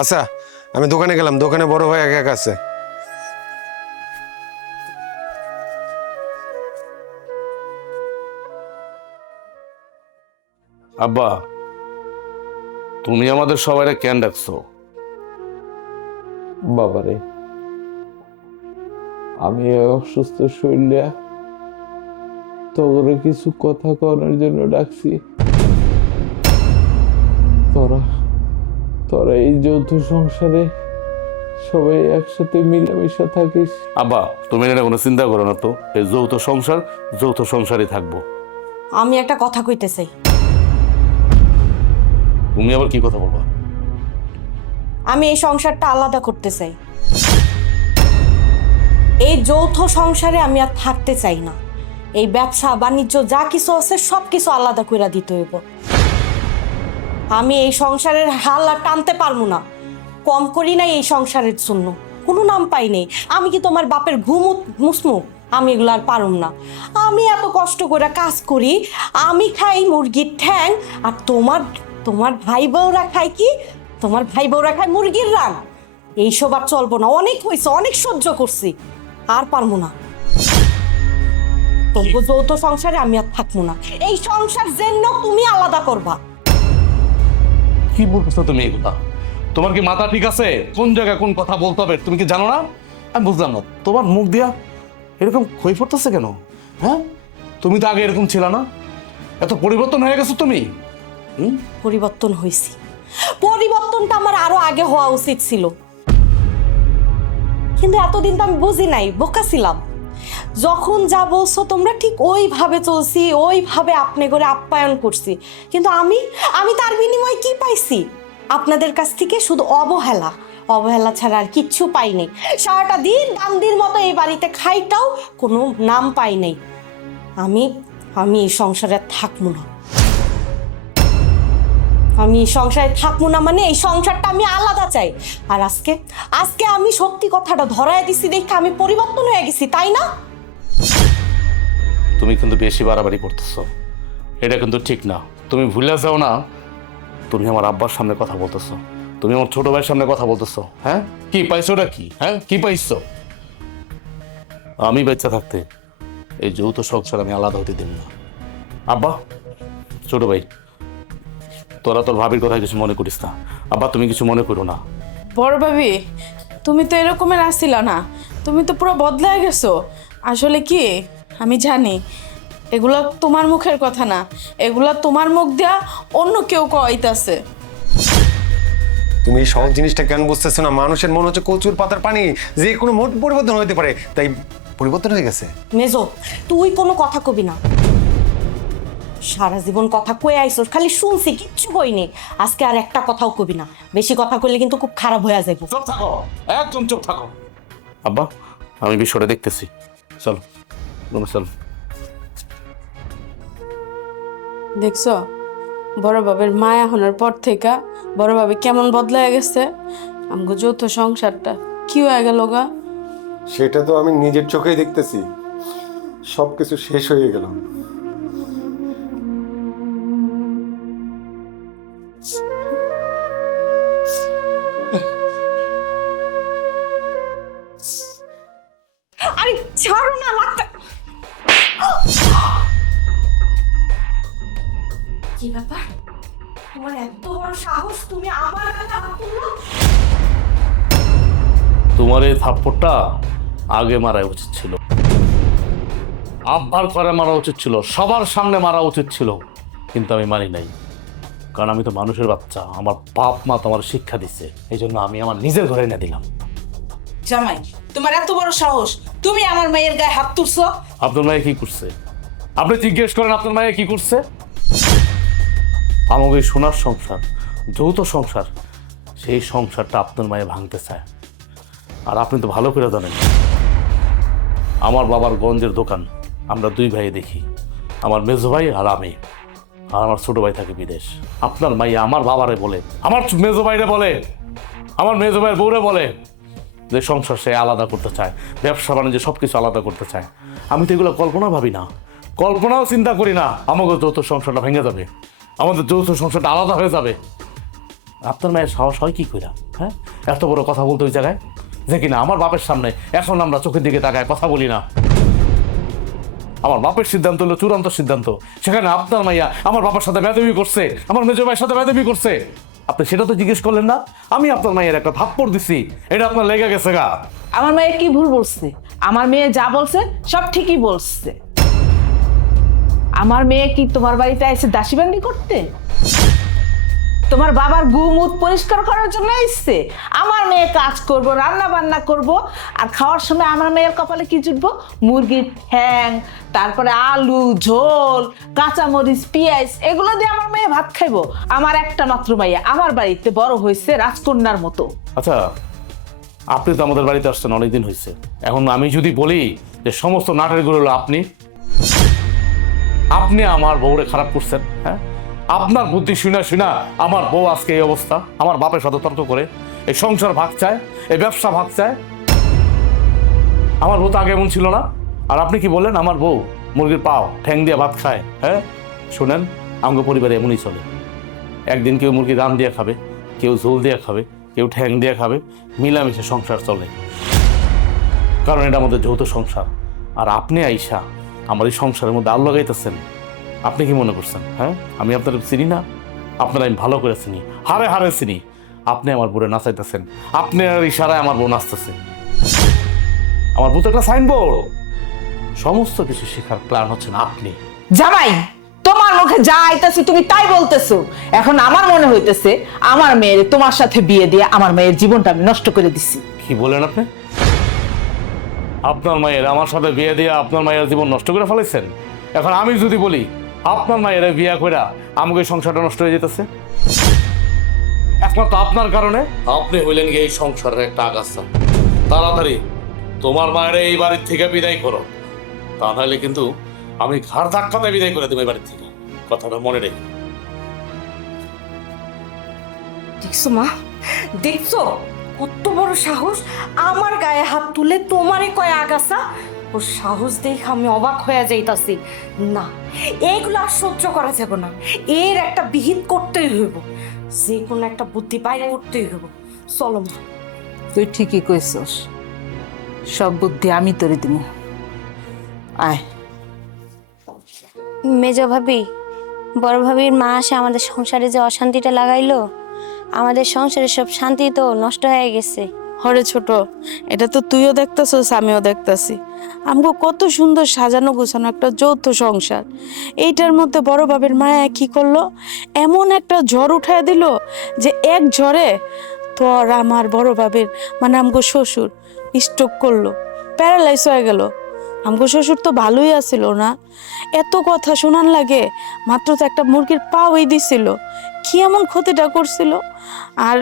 আচ্ছা, আমি দোকানে গেলাম, দোকানে বড় ভাই একা একা আছে। আব্বা, তুমি আমাদের সবাইরে কেন ডাকছো? বাবারে, আমি এই অসুস্থ শরীরে তোর কিছু কথা করার জন্য ডাকছি। তোরা এই যৌথ সংসারে সবাই একসাথে মিলেমিশে থাকিস। আব্বা, তুমি এটা কোনো চিন্তা করো না তো, এই যৌথ সংসার যৌথ সংসারই থাকবো। আমি একটা কথা কইতে চাই। তুমি আবার কি কথা বলবা? আমি এই সংসারটা আলাদা করতে চাই। এই যৌথ সংসারে আমি আর থাকতে চাই না। এই ব্যবসা বাণিজ্য যা কিছু আছে সব কিছু আলাদা করে দিতে হইব। আমি এই সংসারের হাল আর টানতে পারবো না। কম করি নাই এই সংসারের জন্য, কোনো নাম পাই নেই। আমি কি তোমার বাপের মুসমু? আমি এগুলো আর পারুম না। আমি এত কষ্ট করে কাজ করি, আমি খাই মুরগির ঠ্যাং, আর তোমার ভাই বউরা খায় কি? তোমার ভাই বউরা খায় মুরগির রান। এইসব আর চলবো না, অনেক হয়েছে, অনেক সহ্য করছি, আর পারবো না। তবু যৌথ সংসারে আমি আর থাকবো না, এই সংসার যেন তুমি আলাদা করবা। কি বলতেছো তুমি এগুলা? তোমার কি মাথা ঠিক আছে? কোন জায়গায় কোন কথা বলতে হবে তুমি কি জানো না? আমি বুঝলাম না, তোমার মুখ দিয়া এরকম ক্ষয় পড়তেছে কেন? হ্যাঁ, তুমি তো আগে এরকম ছিল না, এত পরিবর্তন হয়ে গেছো তুমি। পরিবর্তন হয়েছি, পরিবর্তনটা আমার আরো আগে হওয়া উচিত ছিল, কিন্তু এতদিন তো আমি বুঝি নাই, বোকা ছিলাম। যখন যা বলছো তোমরা ঠিক ওইভাবে চলছি, ওইভাবে আপনি করে আপ্যায়ন করছি, কিন্তু আমি তার বিনিময়ে কি পাইছি? আপনাদের কাছ থেকে শুধু অবহেলা, অবহেলা ছাড়া আর কিচ্ছু পাই নাই। সারাটা দিন বান্দির মতো এই বাড়িতে খাইটাও কোনো নাম পাই নাই। আমি এই সংসারে থাকবো না, আমি এই সংসারে থাকবো না, মানে এই সংসারটা আমি আলাদা চাই। আর আজকে আমি সত্যি কথাটা ধরায় দিছি দেখে আমি পরিবর্তন হয়ে গেছি, তাই না? তুমি কিন্তু বেশি বাড়াবাড়ি করতেছো, এটা কিন্তু ঠিক না। তুমি ভুলে যাও না, তুমি আমার আব্বার সামনে কথা বলতেছো, তুমি আমার ছোট ভাইয়ের সামনে কথা বলতেছো। হ্যাঁ, কি পাইছোটা কি? হ্যাঁ, কি পাইছো? আমি বাচ্চা থাকতে এই যৌথ সংসার আমি আলাদা হতে দিন না। আব্বা, ছোট ভাই, তোরা তোর ভাবির কথা কিছু মনে করিস না। আব্বা, তুমি কিছু মনে করো না। বড় ভাবি, তুমি তো এরকমের আসছিল না, তুমি তো পুরো বদলায় গেছো। আসলে কি, আমি জানি এগুলো তোমার মুখের কথা না, এগুলো তোমার মুখ দেয়া অন্য কেউ কইতাছে। তুমি এই সহজ জিনিসটা কেন বুঝতেছো না? মানুষের মন হচ্ছে কচুর পাতার পানি, যে কোনো মোট পরিবর্তন হতে পারে, তাই পরিবর্তন হয়ে গেছে। মেজো, তুই কোনো কথা কবি না। সারা জীবন কথা কয়ে আইসোস, খালি শুনছি, কিচ্ছু কইনি। আজকে আর একটা কথাও কবি না, বেশি কথা কইলে কিন্তু খুব খারাপ হয়ে যাইব। চুপ থাকো, একদম চুপ থাকো। আব্বা, আমি বিষয়টা দেখতেছি, চলো রুমে চলো। দেখছো বড় বাবের মায়া হওয়ার পর থেকে বড় ভাবি কেমন বদলায় গেছে। আমগো যৌথ সংসারটা কি হয়ে গেল গা? সেটা তো আমি নিজের চোখেই দেখতেছি, সবকিছু শেষ হয়ে গেল। আরে ছাড়ো না, লাগতে। কি ব্যাপার, তোমার এত বড় সাহস, তুমি আমার গায়ে হাত তুললো? তোমার এই থাপ্পড়টা আগে মারা উচিত ছিল, আব্বার করে মারা উচিত ছিল, সবার সামনে মারা উচিত ছিল, কিন্তু আমি মানি নাই। কারণ আমি তো মানুষের বাচ্চা, আমার বাপ মা তোমার শিক্ষা দিচ্ছে, এই জন্য আমি আমার নিজের ঘরে এনে দিলাম। জামাই, তোমার এত বড় সাহস, তুমি আমার মেয়ের গায়ে হাত তুলছো? আপনার মায়ে কি করছে? আপনি জিজ্ঞেস করেন আপনার মায়ে কি করছে? আমাকে এই সোনার সংসার, যৌথ সংসার, সেই সংসারটা আপনার মায়ে ভাঙতে চায়। আর আপনি তো ভালো করে জানেন, আমার বাবার গঞ্জের দোকান আমরা দুই ভাই দেখি, আমার মেজো ভাই আর আমি, আর আমার ছোট ভাই থাকে বিদেশ। আপনার মাইয়া আমার বাবারে বলে, আমার মেজো ভাইরে বলে, আমার মেজো ভাইয়ের বউরে বলে যে সংসার সে আলাদা করতে চায়, ব্যবসা বাণিজ্য সব কিছু আলাদা করতে চায়। আমি তো এগুলো কল্পনা ভাবি না, কল্পনাও চিন্তা করি না আমাকে যৌথ সংসারটা ভেঙে যাবে, আমাদের যৌথ সংসারটা আলাদা হয়ে যাবে। আপনার মায়ের সাহস হয় কি করে? হ্যাঁ, এত বড় কথা বলতে ওই জায়গায়, যে কিনা আমার বাপের সামনে এখন আমরা চোখের দিকে তাকায় কথা বলি না। আমার বাপের সিদ্ধান্ত হলো চূড়ান্ত সিদ্ধান্ত, সেখানে আপনার মাইয়া আমার বাবার সাথে বেয়াদবি করছে, আমার মেজো ভাইয়ের সাথে বেয়াদবি করছে। আপনি সেটা তো জিজ্ঞেস করলেন না। আমি আপনার মায়ের একটা থাপ্পড় দিছি, এটা আপনার লেগে গেছে গা। আমার মেয়ে কি ভুল বলছে? আমার মেয়ে যা বলছে সব ঠিকই বলছে। আমার মেয়ে কি তোমার বাড়িতে এসে দাসীবান্দি করতে? তোমার বাবার গুমুত পরিষ্কার করার জন্য এসছে? আমার মেয়ে কাজ করব, রান্না বান্না করব, আর খাওয়ার সময় আমার মেয়ের কপালে কি জুটবো? মুরগির ঠ্যাং, তারপরে আলু ঝোল, কাঁচামরিচ, পেঁয়াজ, এগুলো দিয়ে আমার মেয়ে ভাত খাইবো। আমার একটা মাত্র মাইয়া আমার বাড়িতে বড় হয়েছে রাজকন্যার মতো। আচ্ছা, আপনি তো আমাদের বাড়িতে আসছেন অনেকদিন হয়েছে, এখন আমি যদি বলি যে সমস্ত নাটেরগুলো হলো আপনি আমার বউরে খারাপ করছেন, হ্যাঁ, আপনার বুদ্ধি শুনা শুনা আমার বউ আজকে এই অবস্থা, আমার বাপের সাথে তর্ক করে এই সংসার ভাগ চায়, এই ব্যবসা ভাগ চায়। আমার বউ তো আগে এমন ছিল না। আর আপনি কি বললেন আমার বউ মুরগির পাও ঠ্যাং দিয়ে ভাত খায়? হ্যাঁ, শুনেন, আমাদের পরিবারে এমনই চলে। একদিন কেউ মুরগি রান দিয়ে খাবে, কেউ ঝোল দিয়ে খাবে, কেউ ঠ্যাং দিয়ে খাবে, মিলামিশে সংসার চলে, কারণ এটা আমাদের যৌথ সংসার। আর আপনি আইসা আমার এই সংসারের মধ্যে আলো লাগাইতেছেন, আপনি কি মনে করছেন? হ্যাঁ, আমি আপনার চিনি না? আপনারা আমি ভালো করে চিনি, হারে হারে চিনি। আপনি আমার বউরে নাচাইতেছেন, আপনার ইশারায় আমার বউ নাচতেছে। আমার বউ তো একটা সাইনবোর্ড, সমস্ত কিছু শেখার প্ল্যান হচ্ছেন আপনি। জামাই, তোমার মুখে যা আইতাছে তুমি তাই বলতেছো। এখন আমার মনে হইতেছে আমার মেয়ের তোমার সাথে বিয়ে দিয়ে আমার মেয়ের জীবনটা আমি নষ্ট করে দিছি। কি বলেন আপনি? আপনার মায়ের আমার সাথে বিয়ে দিয়ে আপনার মায়ের জীবন নষ্ট করে ফেলেছেন। এখন আমি যদি বলি আপনার মায়ের বিয়ে কইরা আমাকে এই সংসারটা নষ্ট হয়ে যেতেছে, একমাত্র আপনার কারণে। আপনি হইলেন গিয়ে এই সংসারের একটা আগাছা। তাড়াতাড়ি তোমার মায়ের এই বাড়ির থেকে বিদায় করো, তা নাহলে কিন্তু আমি ঘাড় ধাক্কাতে বিদায় করে দেবো এই বাড়ির থেকে। কথাটা মনে রেখে। দেখছো মা, দেখছো কত বড় সাহস, আমার গায়ে হাত তুলে তোমারে কয় আগাছা। ওর সাহস দেখে আমি অবাক হয়ে যাইতাছি। না, এইগুলো আর সহ্য করা যাবে না, এর একটা বিহিত করতেই হইব, যে কোনো একটা বুদ্ধি বাইরে করতেই হইব। চলো মা। তুই ঠিকই কইছস, সব বুদ্ধি আমি তোরে দিব। আয়। মেজ ভাবি, বড় ভাবির মা আসে আমাদের সংসারে যে অশান্তিটা লাগাইলো, আমাদের সংসারের সব শান্তি তো নষ্ট হয়ে গেছে। হরে ছোট, এটা তো তুইও দেখতেছিস, আমিও দেখতেছি। আমগো কত সুন্দর সাজানো গোছানো একটা যৌথ সংসার, এইটার মধ্যে বড় বাবের মায়া কি করলো, এমন একটা ঝড় উঠায় দিল যে এক ঝড়ে তোর আমার বড় বাবের মানে আমগো শ্বশুর স্ট্রোক করলো, প্যারালাইজ হয়ে গেল। আমগো শ্বশুর তো ভালোই আছিল না, এত কথা শোনান লাগে, মাত্র তো একটা মুরগির পাওই দিছিল, কি এমন ক্ষতিটা করছিল। আর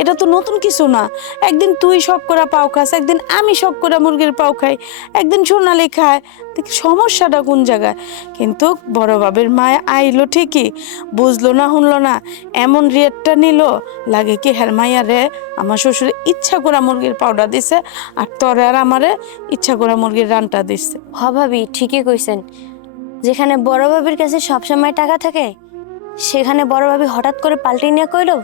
এটা তো নতুন কিছু না, একদিন তুই শখ করে পাও খাস, একদিন আমি শখ করে মুরগির পাও খাই, একদিন সোনালি খায়, দেখি সমস্যাটা কোন জায়গায়। কিন্তু বড় বাবের মায় আইলো ঠিকই, বুঝলো না শুনলো না, এমন রেটটা নিল লাগে কি হের মাইয়া রে আমার শ্বশুরে ইচ্ছা করে মুরগির পাউডার দিছে, আর তোরে আর আমারে ইচ্ছা করে মুরগির রানটা দিছে। হ ভাবি, ঠিকই কইছেন। যেখানে বড় ভাবির কাছে সবসময় টাকা থাকে, সেখানে বড় ভাবি হঠাৎ করে পাল্টে নিয়ে কইলো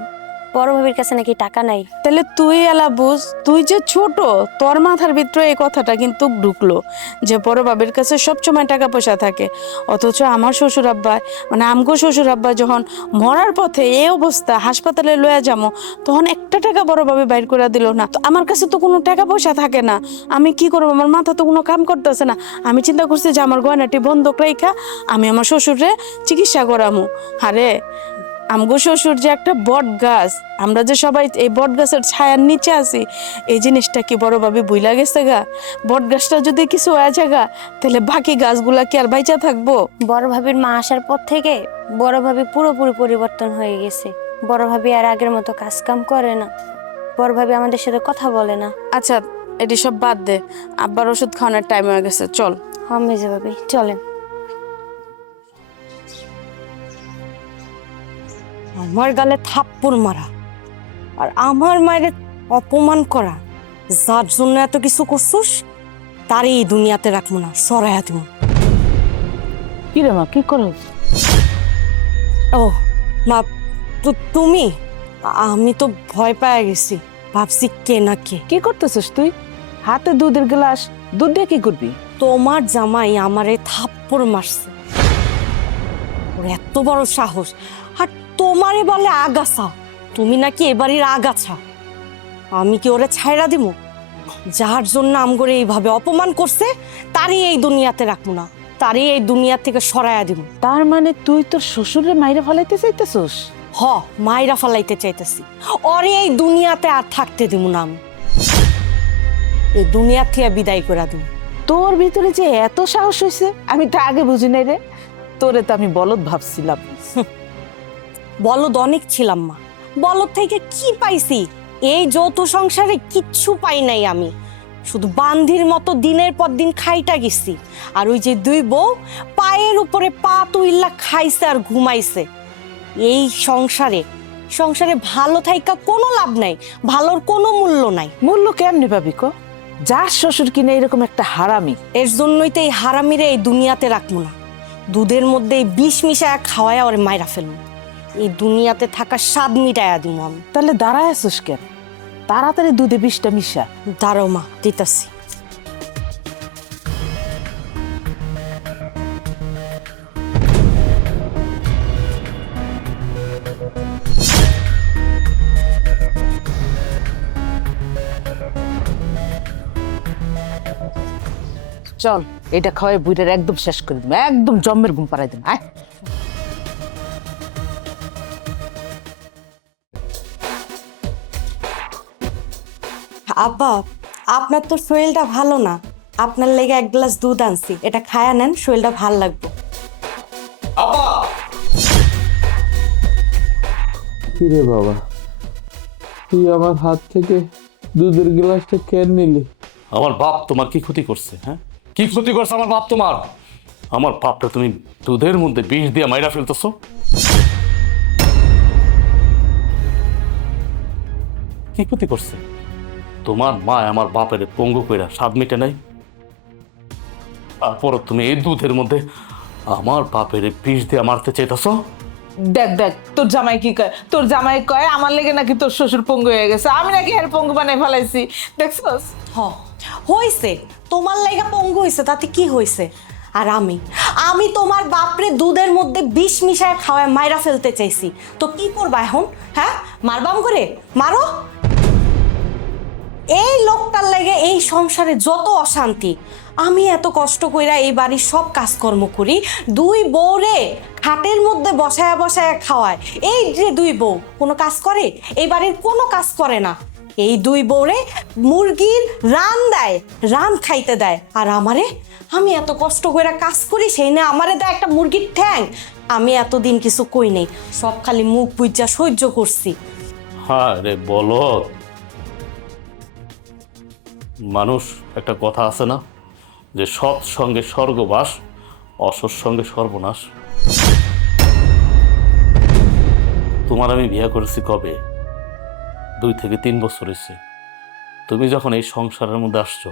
বড় ভাবির কাছে নাকি টাকা নাই। তাহলে তুই এলা বুঝ, তুই যে ছোট, তোর মাথার ভিতরে এই কথাটা কিন্তু ঢুকলো যে বড় বাবের কাছে সবসময় টাকা পয়সা থাকে, অথচ আমার শ্বশুর আব্বা মানে আমগো শ্বশুর আব্বা যখন মরার পথে এই অবস্থা, হাসপাতালে লয়ে যাবো, তখন একটা টাকা বড় ভাবে বাইর করে দিল না। তো আমার কাছে তো কোনো টাকা পয়সা থাকে না, আমি কি করবো, আমার মাথা তো কোনো কাম করতেছে না। আমি চিন্তা করছি যে আমার গয়নাটি বন্ধক রাইখা আমি আমার শ্বশুরে চিকিৎসা করামু। আরে আমগো শ্বশুর যে একটা বট গাছ, আমরা যে সবাই এই বট গাছের ছায়ার নিচে আছি, এই জিনিসটা কি বড় ভাবে বুইলা গেছে গা? বট গাছটা যদি কিছু হয়ে যায় গা, তাহলে বাকি গাছগুলা কি আর বাইচা থাকবো? বড় ভাবির মা আসার পর থেকে বড় ভাবি পুরোপুরি পরিবর্তন হয়ে গেছে। বড় ভাবি আর আগের মতো কাজ কাম করে না, বড় ভাবি আমাদের সাথে কথা বলে না। আচ্ছা, এটি সব বাদ দে, আব্বার ওষুধ খাওয়ানোর টাইম হয়ে গেছে, চল। হ্যাঁ মেজে ভাবি, চলেন। আমার গালে থাপ্পড় মারা আর আমার মায়ের অপমান করা, যার জন্য এত কিছু করছিস, তার এই দুনিয়াতে রাখবো না, সরাইয়া দিব। কি রে মা, কি করো? ও মা, তুমি, আমি তো ভয় পেয়ে গেছি, ভাবছি কে না কে। কি করতেছিস তুই? হাতে দুধের গ্লাস, দুধ দিয়ে কি করবি? তোমার জামাই আমারে থাপ্পড় মারছে, ওর এত বড় সাহস, আর তোমারে বলে আগাছা। তুমি নাকি এবারের আগাছা, আমি কি ওরে ছাইরা দিব? যার জন্য আমগরে এইভাবে অপমান করছে, তারই এই দুনিয়াতে রাখবো না, তারই এই দুনিয়া থেকে সরাইয়া দিব। তার মানে তুই তোর শ্বশুরের মাইরে ফলাইতে চাইতেছস? হ, মাইরা ফালাইতে চাইতেছি, ওরে এই দুনিয়াতে আর থাকতে দিব না, আমি এই দুনিয়া থেকে বিদায় করে দিব। তোর ভিতরে যে এত সাহস হয়েছে আমি তা আগে বুঝি নাই রে। তোরে তো আমি বলদ ভাবছিলাম। বলদ অনেক ছিলাম মা, বলদ থেকে কি পাইছি? এই যৌথ সংসারে কিচ্ছু পাই নাই আমি, শুধু বান্ধির মতো দিনের পর দিন খাইটা গেছি। আর ওই যে দুই বউ পায়ের উপরে পা তুইল্লা খাইছে আর ঘুমাইছে। এই সংসারে সংসারে ভালো থাইকা কোনো লাভ নাই, ভালোর কোনো মূল্য নাই। মূল্য কেমনি পাবি ক? যার শ্বশুর কিনে এরকম একটা হারামি, এর জন্যই তো এই হারামিরে এই দুনিয়াতে রাখবো না, দুধের মধ্যে এই বিষ মিশায়া খাওয়ায় ওরে মাইরা ফেলবো, এই দুনিয়াতে থাকা স্বাদ মিটাইয়া দিব আমি। তাহলে দাঁড়ায় আছিস কেন? তাড়াতাড়ি দুধে বিষটা মিশা। দাঁড়াও মা, দিতাছি। চল এটা খাওয়াই বুইটার একদম শেষ করে দিম, একদম জম্মের ঘুম পাড়াই দিম। আয় আব্বা, আপনার তো শরীরটা ভালো না, আপনার লেগে এক গ্লাস দুধ আনছি, এটা খায়া নেন, শরীরটা ভাল লাগবে। কিরে বাবা, তুই আমার হাত থেকে দুধের গ্লাসটা কেন নিলি? আমার বাপ তোমার কি ক্ষতি করছে? হ্যাঁ, কি ক্ষতি করছে আমার বাপ তোমার? আমার বাপটা তুমি দুধের মধ্যে বিষ দিয়ে মাইরা ফেলতেছো। কি ক্ষতি করছে? তোমার মা আমার বাপের পঙ্গু কইরা স্বাদ মিটে নাই, তারপর তুমি এই দুধের মধ্যে আমার বাপের বিষ দিয়ে মারতে চাইতেছো। দেখ দেখ তোর জামাই কি কয়, তোর জামাই কয় আমার লেগে নাকি তোর শ্বশুর পঙ্গু হয়ে গেছে, আমি নাকি এর পঙ্গু বানাই ফেলাইছি। দেখছস? হইছে, তোমার লেগে পঙ্গু হইছে, তাতে কি হইছে? আর আমি তোমার বাপরে দুধের মধ্যে বিষ মিশায় খাওয়ায় মাইরা ফেলতে চাইছি, তো কি করবা এখন? হ্যাঁ, মারবাম করে মারো। এই লোকটার লেগে এই সংসারে যত অশান্তি, আমি এত কষ্ট কইরা এই বাড়ির সব কাজকর্ম করি, দুই বউরে খাটের মধ্যে বসায়া বসায়া খাওয়ায়। এই যে দুই বউ কোনো কাজ করে? এই বাড়ির কোনো কাজ করে না। এই দুই বউরে মুরগির রান দেয়, রান খাইতে দেয়, আর আমি এত কষ্ট কইরা কাজ করি, সেই না আমারে দেয় একটা মুরগির ঠ্যাং। আমি এতদিন কিছু কই নাই, সব খালি মুখ বুইজা সহ্য করছি। হ্যাঁ রে বলো, মানুষ একটা কথা আছে না, যে সৎ সঙ্গে স্বর্গবাস, অসৎ সঙ্গে সর্বনাশ। তোমার আমি বিয়ে করেছি কবে? 2 থেকে 3 বছর হয়েছে। তুমি যখন এই সংসারের মধ্যে আসছো,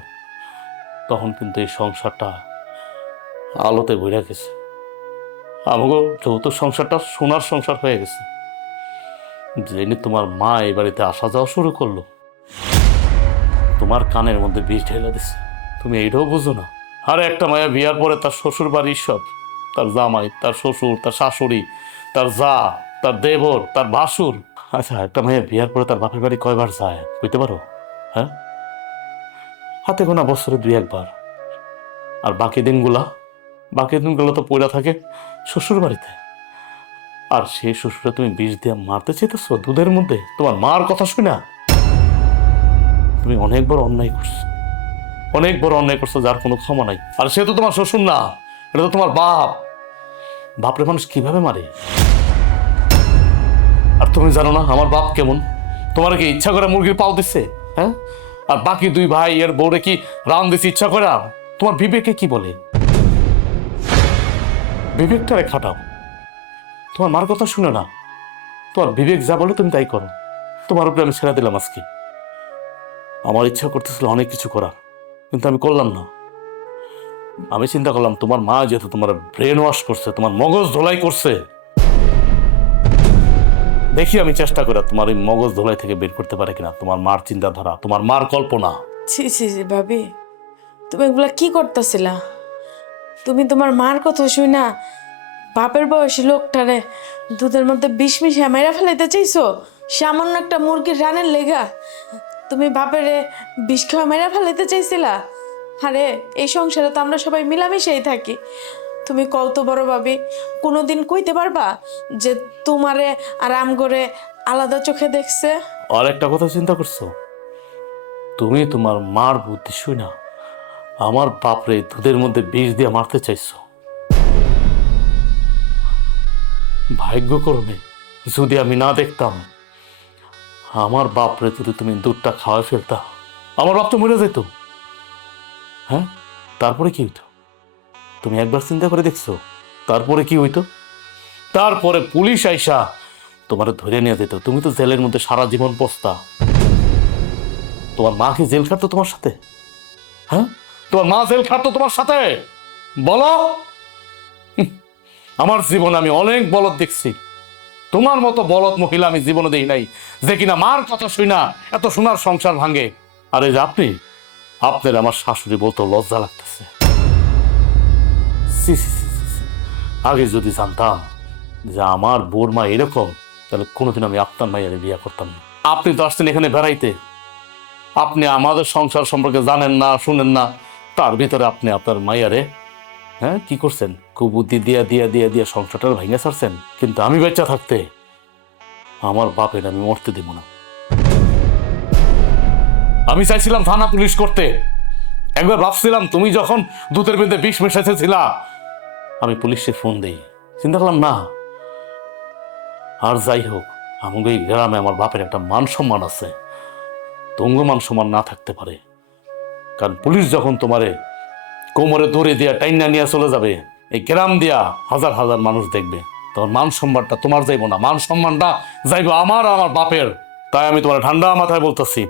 তখন কিন্তু এই সংসারটা আলোতে ভরে গেছে। আমাকে যৌথ সংসারটা সোনার সংসার হয়ে গেছে। যেদিন তোমার মা এই বাড়িতে আসা যাওয়া শুরু করলো, তোমার কানের মধ্যে বিষ ঢেলে দিছে। তুমি এইটাও বুঝো না? আর একটা মায়া বিয়ার পরে তার শ্বশুর বাড়ির সব, তার জামাই, তার শ্বশুর, তার শাশুড়ি, তার জা, তার দেবর, তার ভাসুর। আচ্ছা, একটা মায়া বিয়ার পরে তার বাপের বাড়ি কয়বার যায় বুঝতে পারো? হ্যাঁ, হাতে গোনা বছরে 2-1 বার। আর বাকি দিনগুলো তো পয়লা থাকে শ্বশুর বাড়িতে। আর সেই শ্বশুরে তুমি বিষ দিয়ে মারতে চাইতেছো দুধের মধ্যে, তোমার মার কথা শুনা। তুমি অনেক বড় অন্যায় করছো, অনেক বড় অন্যায় করছো, যার কোনো ক্ষমা নাই। আর সে তো তোমার শ্বশুর না, এটা তো তোমার বাপ। বাপরে মানুষ কিভাবে মারে? আর তুমি জানো না আমার বাপ কেমন? তোমার কি ইচ্ছা করে মুরগির পাও দিচ্ছে? হ্যাঁ, আর বাকি 2 ভাই এর বউরে কি রান দিচ্ছে ইচ্ছা করে? তোমার বিবেকে কি বলে? বিবেকটারে খাটাও। তোমার মার কথা শুনে না, তোমার বিবেক যা বলে তুমি তাই করো। তোমার উপরে আমি ছেড়ে দিলাম আজকে। আমার ইচ্ছা করতেছিল অনেক কিছু করার, কিন্তু আমি করলাম না। আমি চিন্তা করলাম তোমার মা যেহেতু তোমার ব্রেন ওয়াশ করছে, তোমার মগজ ধোলাই করছে, দেখি আমি চেষ্টা করে তোমার এই মগজ ধোলাই থেকে বের করতে পারে কিনা। তোমার মার চিন্তাধারা, তোমার মার কল্পনা। ছি ছি ছি ভাবি, তুমি এগুলা কি করতেছিলা? তুমি তোমার মার কথা শুই না বাপের বয়সী লোকটারে দুধের মধ্যে বিষ মিশিয়ে মেরা ফেলাইতে চাইছো? সামান্য একটা মুরগির রানের লেগা তুমি বাপেরে বিষ খাওয়া মেরা ফেলাইতে চাইছিলা? আরে এই সংসারে তো আমরা সবাই মিলামিশেই থাকি। তুমি কত বড় ভাবি, কোনোদিন কইতে পারবা যে তোমারে আর আম করে আলাদা চোখে দেখছে? আর একটা কথা চিন্তা করছো? তুমি তোমার মার বুদ্ধি শুই না আমার বাপরে দুধের মধ্যে বিষ দিয়ে মারতে চাইছো। ভাগ্যক্রমে যদি আমি না দেখতাম, আমার বাপরে যদি তুমি দুধটা খাওয়া ফেলতা, আমার বাপ তো মরে যেত। হ্যাঁ, তারপরে কি হইতো? তুমি একবার চিন্তা করে দেখছো তারপরে কি হইতো? তারপরে পুলিশ আইসা তোমার ধরে নিয়ে যেত, তুমি তো জেলের মধ্যে সারা জীবন পস্তা। তোমার মা কি জেল খাটতো তোমার সাথে? হ্যাঁ, তোমার মা জেল খাটতো তোমার সাথে? বলো। আমার জীবনে আমি অনেক বলদ দেখছি, তোমার মতো বলদ মহিলা আমি জীবনে দেই নাই, যে কিনা মার কথা শুই না এত সোনার সংসার ভাঙে। আর এই যে আপনার আমার শাশুড়ি বলতে লজ্জা লাগতেছে। সি সি সি সি সি। আগে যদি জানতাম যে আমার বোর মা এরকম, তাহলে কোনোদিন আমি আপনার মায়ের বিয়ে করতাম না। আপনি তো আসছেন এখানে বেড়াইতে, আপনি আমাদের সংসার সম্পর্কে জানেন না, শুনেন না, তার ভিতরে আপনি আপনার মাইয়ারে কি করছেন, কুবুদ্ধি দিয়া দিয়া দিয়া দিয়া সংসারটা ভেঙে ছাড়ছেন। কিন্তু আমি বাচ্চা থাকতে আমার বাপের আমি মরতে দিব না। আমি চাইছিলাম থানা পুলিশ করতে, একবার ভাবছিলাম তুমি যখন দুধের মধ্যে বিষ মেশাইতেছিলা আমি পুলিশে ফোন দেই, চিন্তা করলাম না। আর যাই হোক, আমাকে এই গ্রামে আমার বাপের একটা মান সম্মান আছে, তঙ্গ মান সম্মান না থাকতে পারে। কারণ পুলিশ যখন তোমারে কোমরে দড়ি দিয়া টাইনা নিয়ে চলে যাবে, এই গ্রাম দিয়া হাজার হাজার মানুষ দেখবে, তোমার মান সম্মানটা তোমার যাইব না, মান সম্মানটা যাইব আমার আমার বাপের। তাই আমি তোমার ঠান্ডা মাথায় বলতেছি,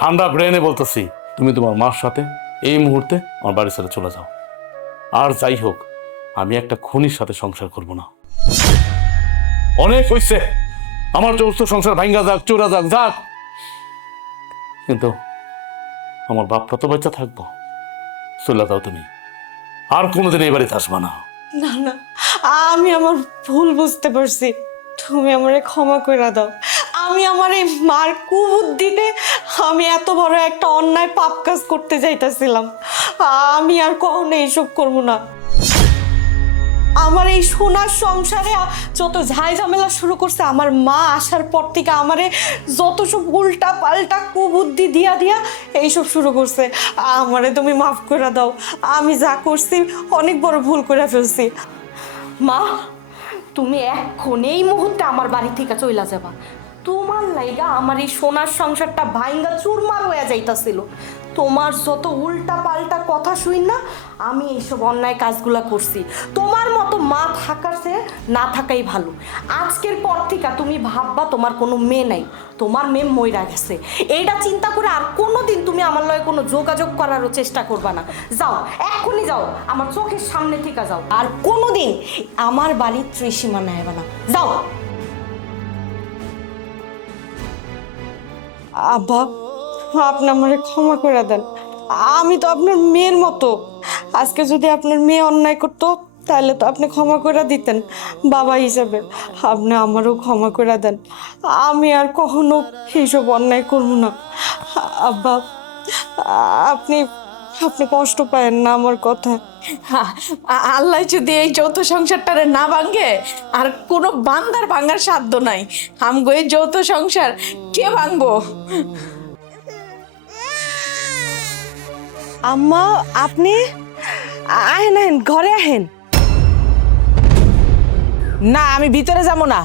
ঠান্ডা ব্রেনে বলতেছি, তুমি তোমার মার সাথে এই মুহূর্তে আমার বাড়ি ছেড়ে চলে যাও। আর যাই হোক, আমি একটা খুনির সাথে সংসার করব না। অনেক হইছে, আমার চৌস্ত সংসার ভাঙ্গা যাক, চোরা যাক যাক, কিন্তু আমার বাপটা তো বাচ্চা থাকবো। চলে যাও তুমি, আর কোনোদিন এই বাড়িতে আসবা না। না না, আমি আমার ভুল বুঝতে পারছি, তুমি আমারে ক্ষমা করে দাও। আমি আমার এই মার কুবুদ্ধিতে আমি এত বড় একটা অন্যায় পাপ কাজ করতে যাইতাছিলাম। আমি আর কখনো এইসব করবো না। আমার এই সোনার সংসারে যত ঝাই ঝামেলা শুরু করছে আমার মা আসার পর থেকে আমারে যত সব উল্টা পাল্টা কুবুদ্ধি দিয়া দিয়া এইসব শুরু করছে। আমারে তুমি মাফ করে দাও, আমি যা করছি অনেক বড় ভুল করে ফেলছি। মা, তুমি এখন এই মুহূর্তে আমার বাড়ি থেকে চইলা যাবা। তোমার লাইগা আমার এই সোনার সংসারটা ভাঙ্গা চুরমার হয়ে যাইতাছিল। তোমার যত উল্টা পাল্টা কথা শুই না আমি এইসব অন্যায় কাজগুলা করছি। তোমার মতো মা থাকার চেয়ে না থাকাই ভালো। আজকের পর থেকে তুমি ভাববা তোমার কোনো মেয়ে নাই, তোমার মেয়ে মইরা গেছে। এইটা চিন্তা করে আর কোনোদিন তুমি আমার লগে কোনো যোগাযোগ করারও চেষ্টা করবা না। যাও, এক্ষুনি যাও, আমার চোখের সামনে থেকে যাও। আর কোনোদিন আমার বাড়ির ত্রিসীমানা আইবা না। যাও। আব্বা, আপনি আমারে ক্ষমা করে দেন। আমি তো আপনার মেয়ের মতো। আজকে যদি আপনার মেয়ে অন্যায় করতো তাহলে তো আপনি ক্ষমা করে দিতেন বাবা হিসাবে। আপনি আমারও ক্ষমা করে দেন, আমি আর কখনো এইসব অন্যায় করবো না। আব্বা, আপনি আপনি কষ্ট পায়েন না আমার কথা। আল্লাহ যদি এই যৌথ সংসারটারে না ভাঙে আর কোনো বান্দার ভাঙার সাধ্য নাই। আমগো এই যৌথ সংসার কে ভাঙবো? আম্মা, আপনি আহেন আহেন, ঘরে আহেন। না, আমি ভিতরে যাবো না।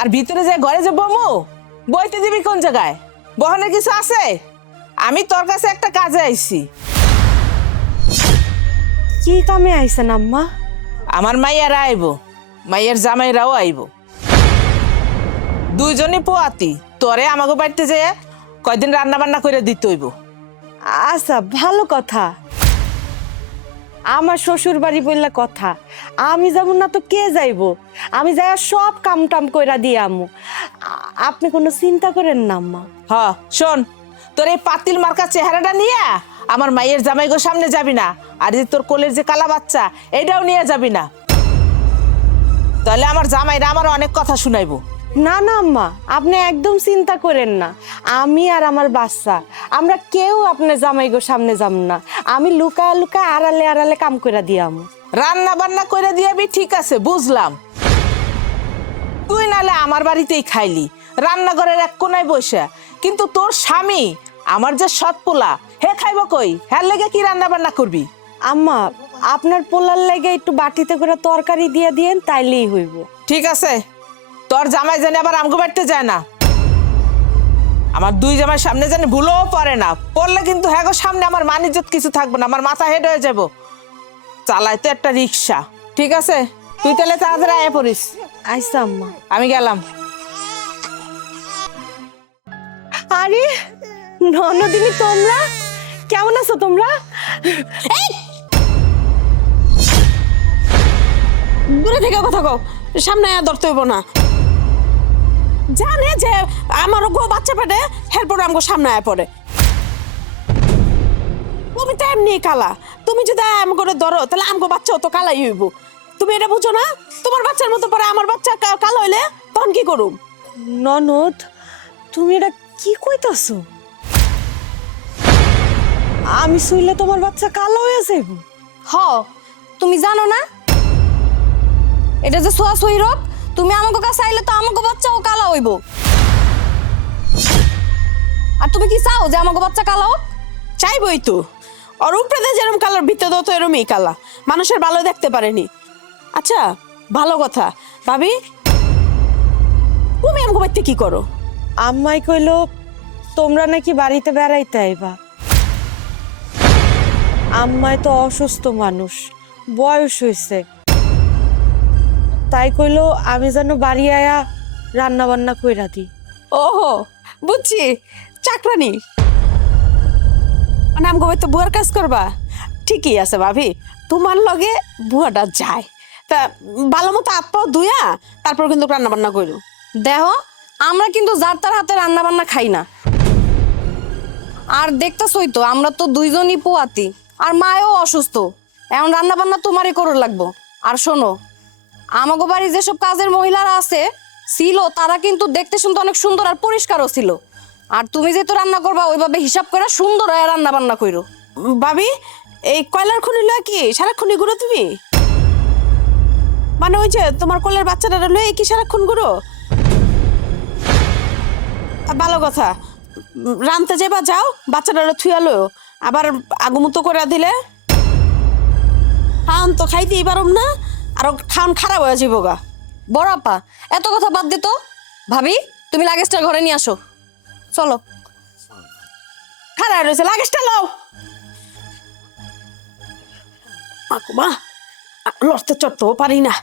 আর ভিতরে যে ঘরে যে বমু বইতে দিবি কোন জায়গায়? বহনের কিছু আছে? আমি তোর কাছে একটা কাজে আইছি। কি কামে আইছেন আম্মা? আমার মাইয়ারা আইব, মাইয়ের জামাইরাও আইব, দুইজনই পোয়াতি। তোরে আমাকে বাড়িতে যেয়ে কয়দিন রান্না বান্না করে দিতে হইব। আচ্ছা, ভালো কথা। আমার শ্বশুর বাড়ি বললে কথা, আমি যাব না তো কে যাইব? আমি যাই সব কাম টাম কইরা দিয়ে আমু। আপনি কোনো চিন্তা করেন না আম্মা। হ, শোন, তোর এই পাতিল মার্কা চেহারাটা নিয়ে আমার মাইয়ের জামাইগো সামনে যাবি না। আর যে তোর কোলের যে কালা বাচ্চা এইটাও নিয়ে যাবি না, তাহলে আমার জামাইরা আমার অনেক কথা শুনাইবো। না না আম্মা, আপনি একদম চিন্তা করেন না। আমি আর আমার বাচ্চা আমরা কেউ আপনার জামাইগো সামনে যাব না। আমি লুকা লুকা আড়ালে আড়ালে কাম কইরা দিয়ে আমু। রান্না বান্না করে দিয়াবি, ঠিক আছে, বুঝলাম। তুই নালে আমার বাড়িতেই খাইলি রান্নাঘরের এক কোনায় বসে, কিন্তু তোর স্বামী আমার যে সৎ পোলা, হে খাইব কই? হ্যাঁ লেগে কি রান্না বান্না করবি? আম্মা, আপনার পোলার লাগে একটু বাটিতে করে তরকারি দিয়ে দিয়েন, তাইলেই হইব। ঠিক আছে, তোর জামাই জানি আবার আমগো বাড়িতে যায় না। আমার দুই জামাই সামনে জানি ভুলও পারে না, পড়লে কিন্তু হ্যাঁ গো সামনে আমার মান ইজ্জত কিছু থাকবে না, আমার মাথা হেড হয়ে যাব। চালাই তো একটা রিক্সা। ঠিক আছে, তুই তাহলে তাড়াতাড়ি আয় পড়িস। আইসা আম্মা। আমি গেলাম। আরে ননদিনী, তোমরা কেমন আছো? তোমরা দূরে থেকে কথা কও। সামনে আয়া ধরতে হইব না। জানে যে আমারও গো বাচ্চা পেটে এরপর আমগো সামনে আয়া পড়ে। তুমি তো এমনি কালা, তুমি যদি আমগো ধরো তাহলে আমগো বাচ্চাও তো কালাই হইব। তুমি এটা বুঝো না? তোমার বাচ্চার মতো পরে আমার বাচ্চা কালো হইলে তখন কি করুম? ননদ, তুমি এটা কি কইতাছো? আমি শুইলে তোমার বাচ্চা কালো হয়ে যাইব? হ, তুমি জানো না এটা যে ছোঁয়াছুঁয়ি রোগ, তুমি আমাকে কাছে আইলে তো আমাকে বাচ্চাও কালো হইব। আর তুমি কি চাও যে আমাকে বাচ্চা কালো হোক? চাইবই তো। ওর উপরে যেরকম কালার ভিতরে তো এরমই কালা, মানুষের ভালো দেখতে পারেনি। আচ্ছা ভালো কথা, ভাবি তুমি আমাকে বাড়িতে কি করো? আম্মাই কইলো তোমরা নাকি বাড়িতে বেড়াইতে আইবা। আম্মাই তো অসুস্থ মানুষ, বয়স হইছে, তাই কইলো আমি যেন বাড়ি আয়া রান্না বান্না কইরা দিই। ওহো বুঝছি, চাকরানি মানে আমাকে বাড়িতে বুয়ার কাজ করবা। ঠিকই আছে ভাবি, তোমার লগে বুয়াটা যায় তা ভালো মতো হাত পাও ধুয়া তারপর কিন্তু রান্না বান্না করো। দেহ, আমরা কিন্তু যার তার হাতে রান্না বান্না খাই না। আর দেখতেছই তো আমরা তো দুইজনই পোয়াতি, আর মায়ও অসুস্থ। এখন রান্না বান্না তোমারই করে লাগবো। আর শোনো, আমাগো বাড়ি যেসব কাজের মহিলারা আছে ছিল, তারা কিন্তু দেখতে শুনতে অনেক সুন্দর আর পরিষ্কারও ছিল। আর তুমি যেহেতু রান্না করবা, ওইভাবে হিসাব করে সুন্দর হয়ে রান্না বান্না করো। ভাবি এই কয়লার খনি লয় কি সারাক্ষণই ঘুরো তুমি? মানে ওই যে তোমার কোলের বাচ্চাটা লয়ে কি সারাক্ষণ ঘুরো? ভালো কথা, রানতে যাবা যাও, বাচ্চাটা থুয়া লো, আবার আগুমতো করে দিলে খাওন তো খাইতেই পারম না, আর খাওন খারাপ হয়ে যাবো গা। বড় আপা, এত কথা বাদ দিত। ভাবি, তুমি লাগেজটা ঘরে নিয়ে আসো, চলো। খারাপ রয়েছে, লাগেজটা লও। মা লড়তে চড়তেও পারি না।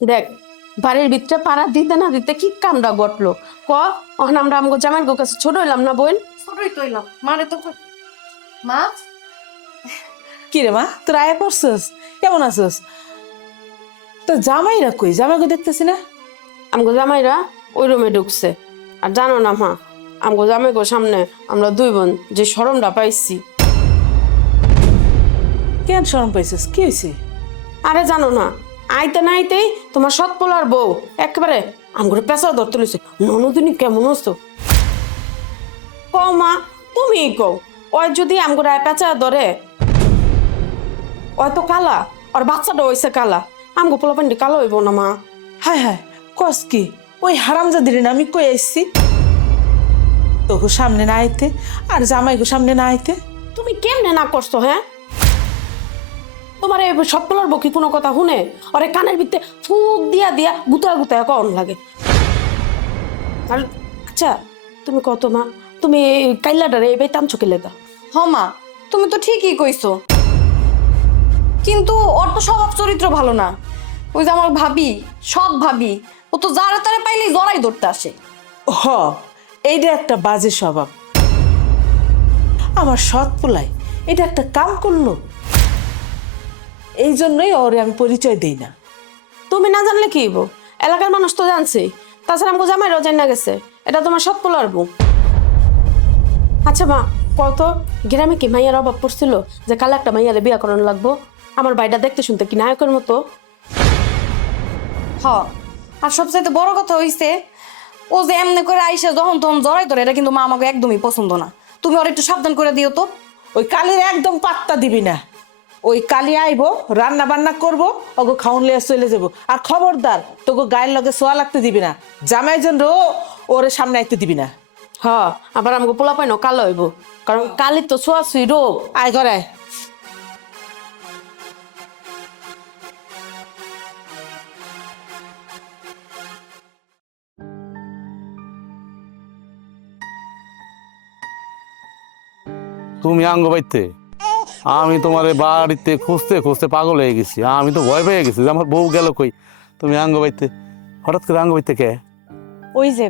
দেখ বাড়ির ভিতরে পাড়া দিতে না দিতে কি কামড়া ঘটলো ক। অহন আমরা আমগো জামাই গো কাছে ছোট হইলাম না বোন? ছোটই তো এলাম, মারে তো মা। কি রে মা, তোর আয়া পড়ছস? কেমন আছস? তোর জামাইরা কই? জামাইকে দেখতেছি না। আমগো জামাইরা ওই রুমে ঢুকছে। আর জানো না মা, আমগো জামাই গো সামনে আমরা দুই বোন যে শরমটা পাইছি। কেন শরম পাইছিস? কি হয়েছে? আরে জানো না, আইতে না আইতেই তোমার সৎ পোলার বউ একেবারে আমগরে পেঁচা ধরতে লইছে। ননদিনী কেমন আছো? কও মা, তুমি কও। ওই যদি আমগরে পেঁচা ধরে, ওই তো কালা, আর বাচ্চাটা হইছে কালা, আমগো পোলা পান্ডি কালো হইব না মা? হায় হায়, কস কি? ওই হারামজাদির না আমি কই আসছি তোকে সামনে না আইতে, আর জামাইকে সামনে না আইতে। তুমি কেমনে না করছো? হ্যাঁ, তোমার এই সব পোলার বউ কি কোনো কথা শুনে? ওরে কানের ভিতরে ফুক দিয়া দিয়া গুতা গুতায় কন লাগে। আর আচ্ছা তুমি কত মা, তুমি কাইলাটারে এই বেতাম চোখে লেগা? হ মা, তুমি তো ঠিকই কইছো, কিন্তু ওর তো স্বভাব চরিত্র ভালো না। ওই যে আমার ভাবি, সৎ ভাবি, ও তো যারা তারা পাইলেই জড়াই ধরতে আসে। হ, এইটা একটা বাজে স্বভাব। আমার সৎ পোলাই এটা একটা কাম করলো, এই জন্যই ওরে আমি পরিচয় দেই না। তুমি না জানলে কি হইব? এলাকার মানুষ তো জানছে, তাছাড়া আমাকে জামাইরাও জানা গেছে এটা তোমার সৎ পোলার বউ। আচ্ছা মা কত গ্রামে কি মাইয়ার অভাব পড়ছিল যে কাল একটা মাইয়ারে বিয়া করানো লাগবো? আমার বাড়িটা দেখতে শুনতে কি নায়কের মতো? হ, আর সবচাইতে বড় কথা হইছে, ও যে এমনি করে আইসা যখন তখন জড়াই ধরে, এটা কিন্তু মা আমাকে একদমই পছন্দ না। তুমি ওর একটু সাবধান করে দিও তো। ওই কালির একদম পাত্তা দিবি না। ওই কালি আইবো, রান্না বান্না করবো, ওগো খাউন লিয়া চলে যাবো। আর খবরদার তোকে গায়ের লগে সোয়া লাগতে দিবি না, জামাই জন্য ওরে সামনে আইতে দিবি না। হ, আবার আমাকে পোলা পাইনো কালো হইব, কারণ কালির তো ছোঁয়াছুঁই রোগ। আয় ঘরে আয়। তুমি আঙ্গ বাইতে আমি তোমার বাড়িতে খুঁজতে খুঁজতে পাগল হয়ে গেছি। আমি তো ভয় পেয়ে গেছি যে আমার বউ গেল কই। তুমি আঙ্গ বাইতে, হঠাৎ করে আঙ্গ বাইতে কে? ওই যে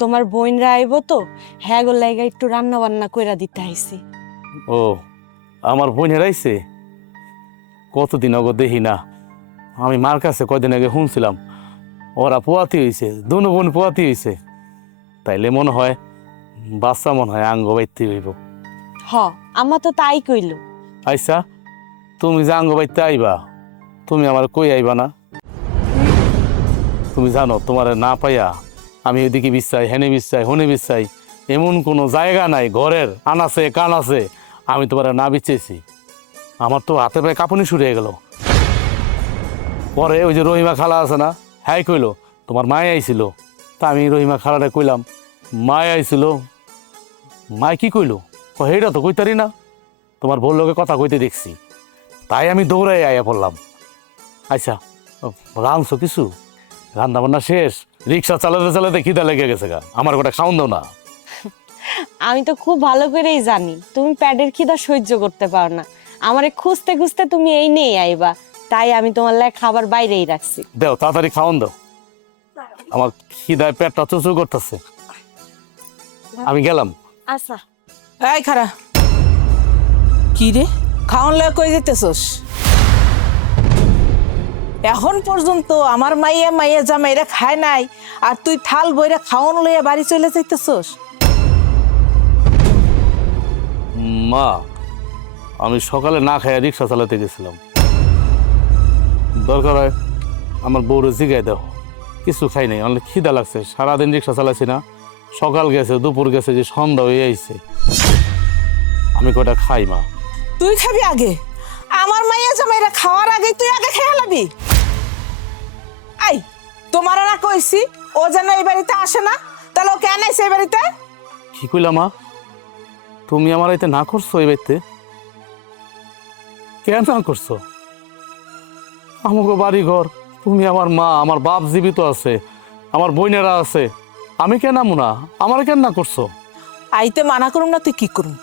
তোমার বোনরা আইব তো, হ্যাঁ গো লাইগা একটু রান্না বান্না কইরা দিতে আইছি। ও, আমার বোন হেরাইছে? কতদিন আগে দেখি না। আমি মার কাছে কয়দিন আগে শুনছিলাম ওরা পোয়াতি হয়েছে, দুনো বোন পোয়াতি হয়েছে। তাইলে মনে হয় বাচ্চা মনে হয় আঙ্গ বাইতে হইব। হ, আমা তো তাই কইল। আচ্ছা, তুমি যে আঙ্গ বাইতে আইবা, তুমি আমার কই আইবা না? তুমি জানো তোমার না পাইয়া আমি এদিকে বিশ্বাই, হেনে বিশ্বাই, হনে বিশ্বাই, এমন কোনো জায়গা নাই ঘরের আনাছে কান আছে আমি তোমার না বিচেছি। আমার তো হাতে পায়ে কাঁপুনি শুরু হয়ে গেল। পরে ওই যে রহিমা খালা আছে না, হ্যাঁ কইলো তোমার মায় আইছিল। তা আমি রহিমা খালাটা কইলাম মায় আইছিল। মায় কি কইলো? হেইটা তো কইতারি না, তোমার বউর লোকে কথা কইতে দেখছি। তাই আমি দৌড়াই আইয়া পড়লাম। আচ্ছা, রাঁধছো কিছু? রান্না বান্না শেষ? রিক্সা চালাতে চালাতে খিদা লেগে গেছে গা, আমার গোটা খাওন দাও না। আমি তো খুব ভালো করেই জানি তুমি প্যাডের খিদা সহ্য করতে পারো না। আমারে খুঁজতে খুঁজতে তুমি এই নিয়ে আইবা, তাই আমি তোমার লাই খাবার বাইরেই রাখছি। দাও তাড়াতাড়ি খাওন দাও, আমার খিদায় পেটটা চুচু করতেছে। আমি গেলাম। আচ্ছা। এই খারা, কি রে খাওন লয়ে কই যেতেছস? এখন পর্যন্ত আমার মাইয়া মাইয়া জামাইরা খায় নাই, আর তুই থাল বইরা খাওন লইয়া বাড়ি চলে যাইতেছস? মা, আমি সকালে না খাইয়া রিক্সা চালাতে গেছিলাম। দরকার হয় আমার বউরে জিগাই দাও, কিছু খাই নাই, অনেক খিদা লাগছে। সারাদিন রিক্সা চালাইছি না, সকাল গেছে, দুপুর গেছে, যে সন্ধ্যা হয়ে আইছে। আমি কয়টা খাই মা। তুই খাবি আগে? আমার মাইয়া জামাইরা খাওয়ার আগে তুই আগে খেয়ে লাবি? আই, তোমার না কইছি ও যেন এই বাড়িতে আসে না, তাহলে ও কেন আইছে এই বাড়িতে? কি কইলা মা? তুমি আমার এতে না করছো? এই বাড়িতে কেন না করছো? আমাকে বাড়ি ঘর, তুমি আমার মা, আমার বাপ জীবিত আছে, আমার বোনেরা আছে, আমি কেন আমু না? আমার কেন না করছো? আইতে মানা করুম না, তুই কি করুম?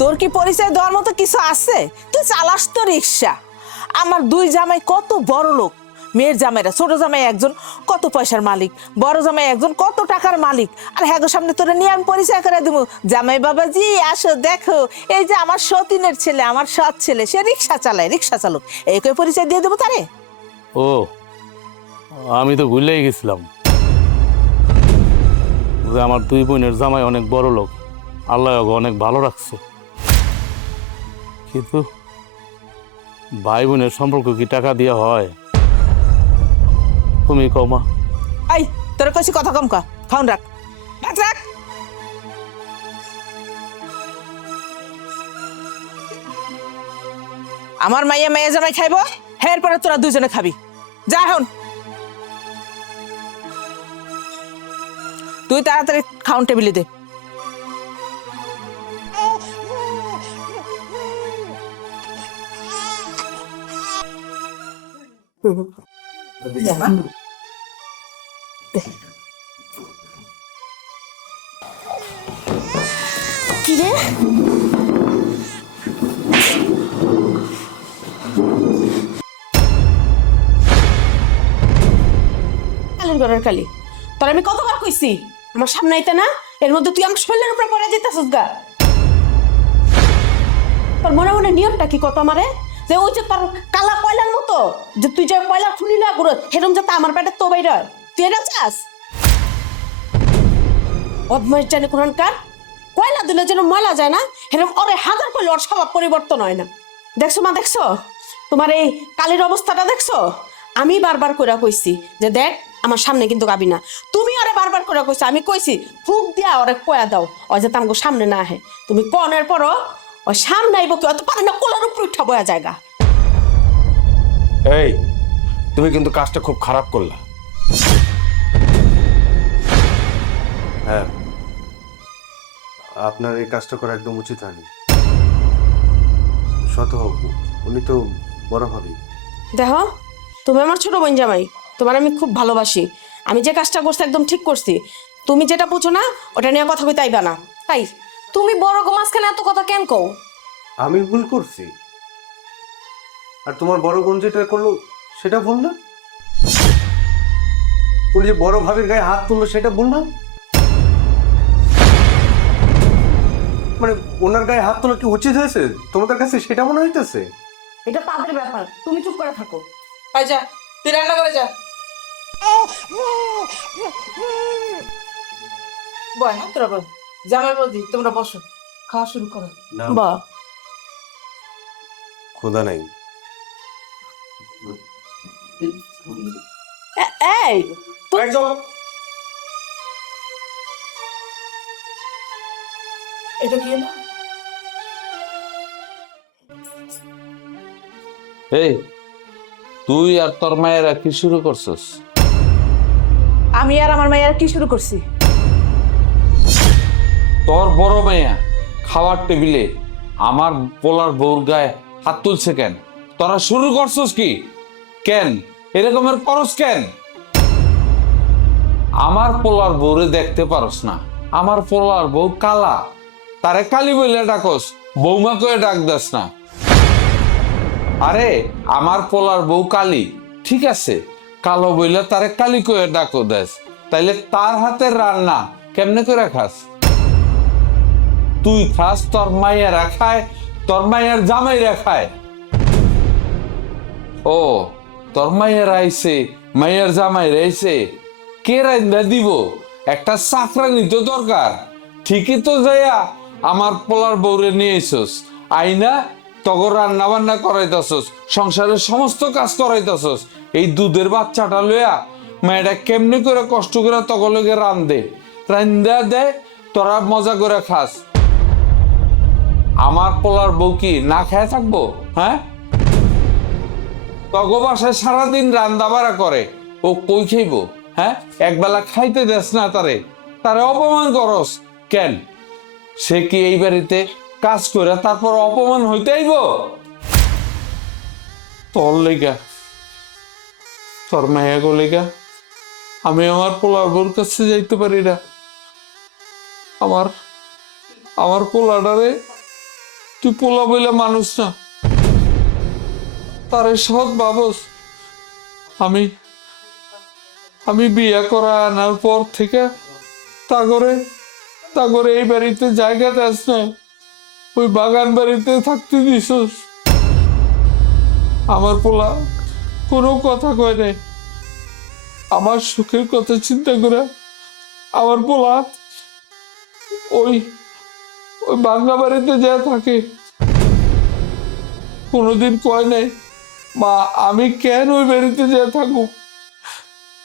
তোর কি পরিচয় দেওয়ার মতো কিছু আছে? তুই চালাস তো রিক্সা। আমার দুই জামাই কত বড় লোক, মেয়ের জামাইরা, ছোট জামাই একজন কত পয়সার মালিক, বড় জামাই একজন কত টাকার মালিক। আর হ্যাঁ গো, সামনে তোরা নিয়ে আমি পরিচয় করে দেবো, জামাই বাবাজি আসো দেখো, এই যে আমার সতীনের ছেলে, আমার সৎ ছেলে, সে রিক্সা চালায়, রিক্সা চালক, এই কই পরিচয় দিয়ে দেবো তারে। ও, আমি তো ভুলেই গেছিলাম যে আমার দুই বোনের জামাই অনেক বড় লোক, আল্লাহ ওকে অনেক ভালো রাখছে। কিন্তু ভাই বোনের সম্পর্ক কি টাকা দিয়ে হয়? তুমি কও মা। আই, তোরা কইছি কথা কম কা, খাউন রাখ, ভাত রাখ। আমার মাইয়া মাইয়া জামাই খাইব, হের পরে তোরা দুজনে খাবি। যা এখন, তুই তাড়াতাড়ি খাউন টেবিলে দে। কি রে? কালের ঘরের কালি, তোর আমি কতবার কইছি আমার সামনে আইতে না, এর মধ্যে তুই আমার শরীরের উপরে পড়ে যেতেছিস গা। তোর মনে মনে নিয়মটা কি কত আমারে, যে ওই যে তোর কালা কয়লার মতো, যে তুই যে কয়লা খুলি না গুরত, সেরকম যাতে আমার পেটে তো বাইর হয়, তুই এটা চাস? বদমাইশ জানে কোরআনকার, কয়লা দিলে যেন ময়লা যায় না, এরকম ওরে হাজার করলে ওর স্বভাব পরিবর্তন হয় না। দেখছো মা, দেখছো তোমার এই কালির অবস্থাটা দেখছো? আমি বারবার করে কইছি যে দেখ আমার সামনে কিন্তু গাবি না, তুমি আরে বারবার করে কইছো, আমি কইছি ফুক দিয়া ওরে কয়া দাও, ও যাতে আমাকে সামনে না আহে। তুমি কনের পরও ওই সামনে আইব কি অত পারে না, কোলার উপর উঠা বয়া জায়গা। এই, তুমি কিন্তু কাজটা খুব খারাপ করলা। হ্যাঁ, আপনার এই কাজটা করা একদম উচিত হয়নি। শত হোক, উনি তো বড় ভাবি। দেখো, তুমি আমার ছোট বোন জামাই, তোমার আমি খুব ভালোবাসি, আমি যে কাজটা করছি একদম ঠিক করছি। তুমি যেটা বুঝো না ওটা নিয়ে কথা কইতে আইবা না। তাই তুমি বড় গো মাঝখানে এত কথা কেন কও? আমি ভুল করছি, আর তোমার বড় বোন যেটা করলো সেটা ভুল না? উনি যে বড় ভাবির গায়ে হাত তুললো সেটা ভুল না? মানে ওনার গায়ে হাত তোলা কি উচিত হয়েছে তোমাদের কাছে, সেটা মনে হইতেছে? এটা তাদের ব্যাপার, তুমি চুপ করে থাকো। আয় যা, তুই রান্না করে যা। বয় না তোরা বল, জামাই বৌদি তোমরা বসো, খাওয়া শুরু করো। না, বা ক্ষুধা নাই। এই এটা কি না? এই তুই আর তোর মায়েরা কি শুরু করছস? আমি আর আমার মায়ের কি শুরু করছি? তোর বড় মাইয়া খাওয়ার টেবিলে আমার পোলার বউর গায়ে হাত তুলছে কেন? তোরা শুরু করছস কি? কেন এরকমের করস কেন? আমার পোলার বউরে দেখতে পারস না? আমার পোলার বউ কালা, তারে কালি বইলে ডাকস, বৌমা করে ডাক দাস না। আরে আমার পোলার বউ কালি, ঠিক আছে, কালো বইলে তারে কালি করে ডাকো দেস, তাইলে তার হাতের রান্না কেমনে করে খাস? তুই খাস, তোর মাইয়ারা খায়, তোর মাইয়ার জামাইরা খায়। ও তোর মাইয়ার আইছে, মাইয়ার জামাইরা আইছে, কে রাইন্দা দিব? একটা চাকরানি তো দরকার। ঠিকই তো যাইয়া আমার পোলার বউরে নিয়ে এসোস, আইনা তগর রান্না বান্না করাইতেছস, সংসারের সমস্ত কাজ করাইতেছস। এই দুধের বাচ্চাটা লইয়া মায়েরা কেমনে করে কষ্ট করে তগলকে রান্ধে, রান্দা দেয়, তোরা মজা করে খাস। আমার পোলার বউ কি না খেয়ে থাকবো? হ্যাঁ, তগ বাসায় সারাদিন রান্দা বাড়া করে, ও কই খাইব? হ্যাঁ, একবেলা খাইতে দেস না তারে, তারে অপমান করস কেন? সে কি এই বাড়িতে কাজ করে তারপর অপমান হইতে আইব? তোর লেগা, তোর মায়া গো লেগা আমি আমার পোলার বউর কাছে যাইতে পারি না। আমার পোলাডারে তুই পোলা বইলে মানুষ না, তারে সৎ ভাবস। আমি বিয়া করা আনার পর থেকে তাগরে এই বাড়িতে জায়গা দেস না, ওই বাগান বাড়িতে থাকতে দিছস। আমার পোলা কোনো কথা কয় নাই, আমার সুখের কথা চিন্তা করে আমার পোলা ওই বাংলা বাড়িতে যা থাকে, কোনোদিন কয় নাই মা আমি কেন ওই বাড়িতে যা থাকুক।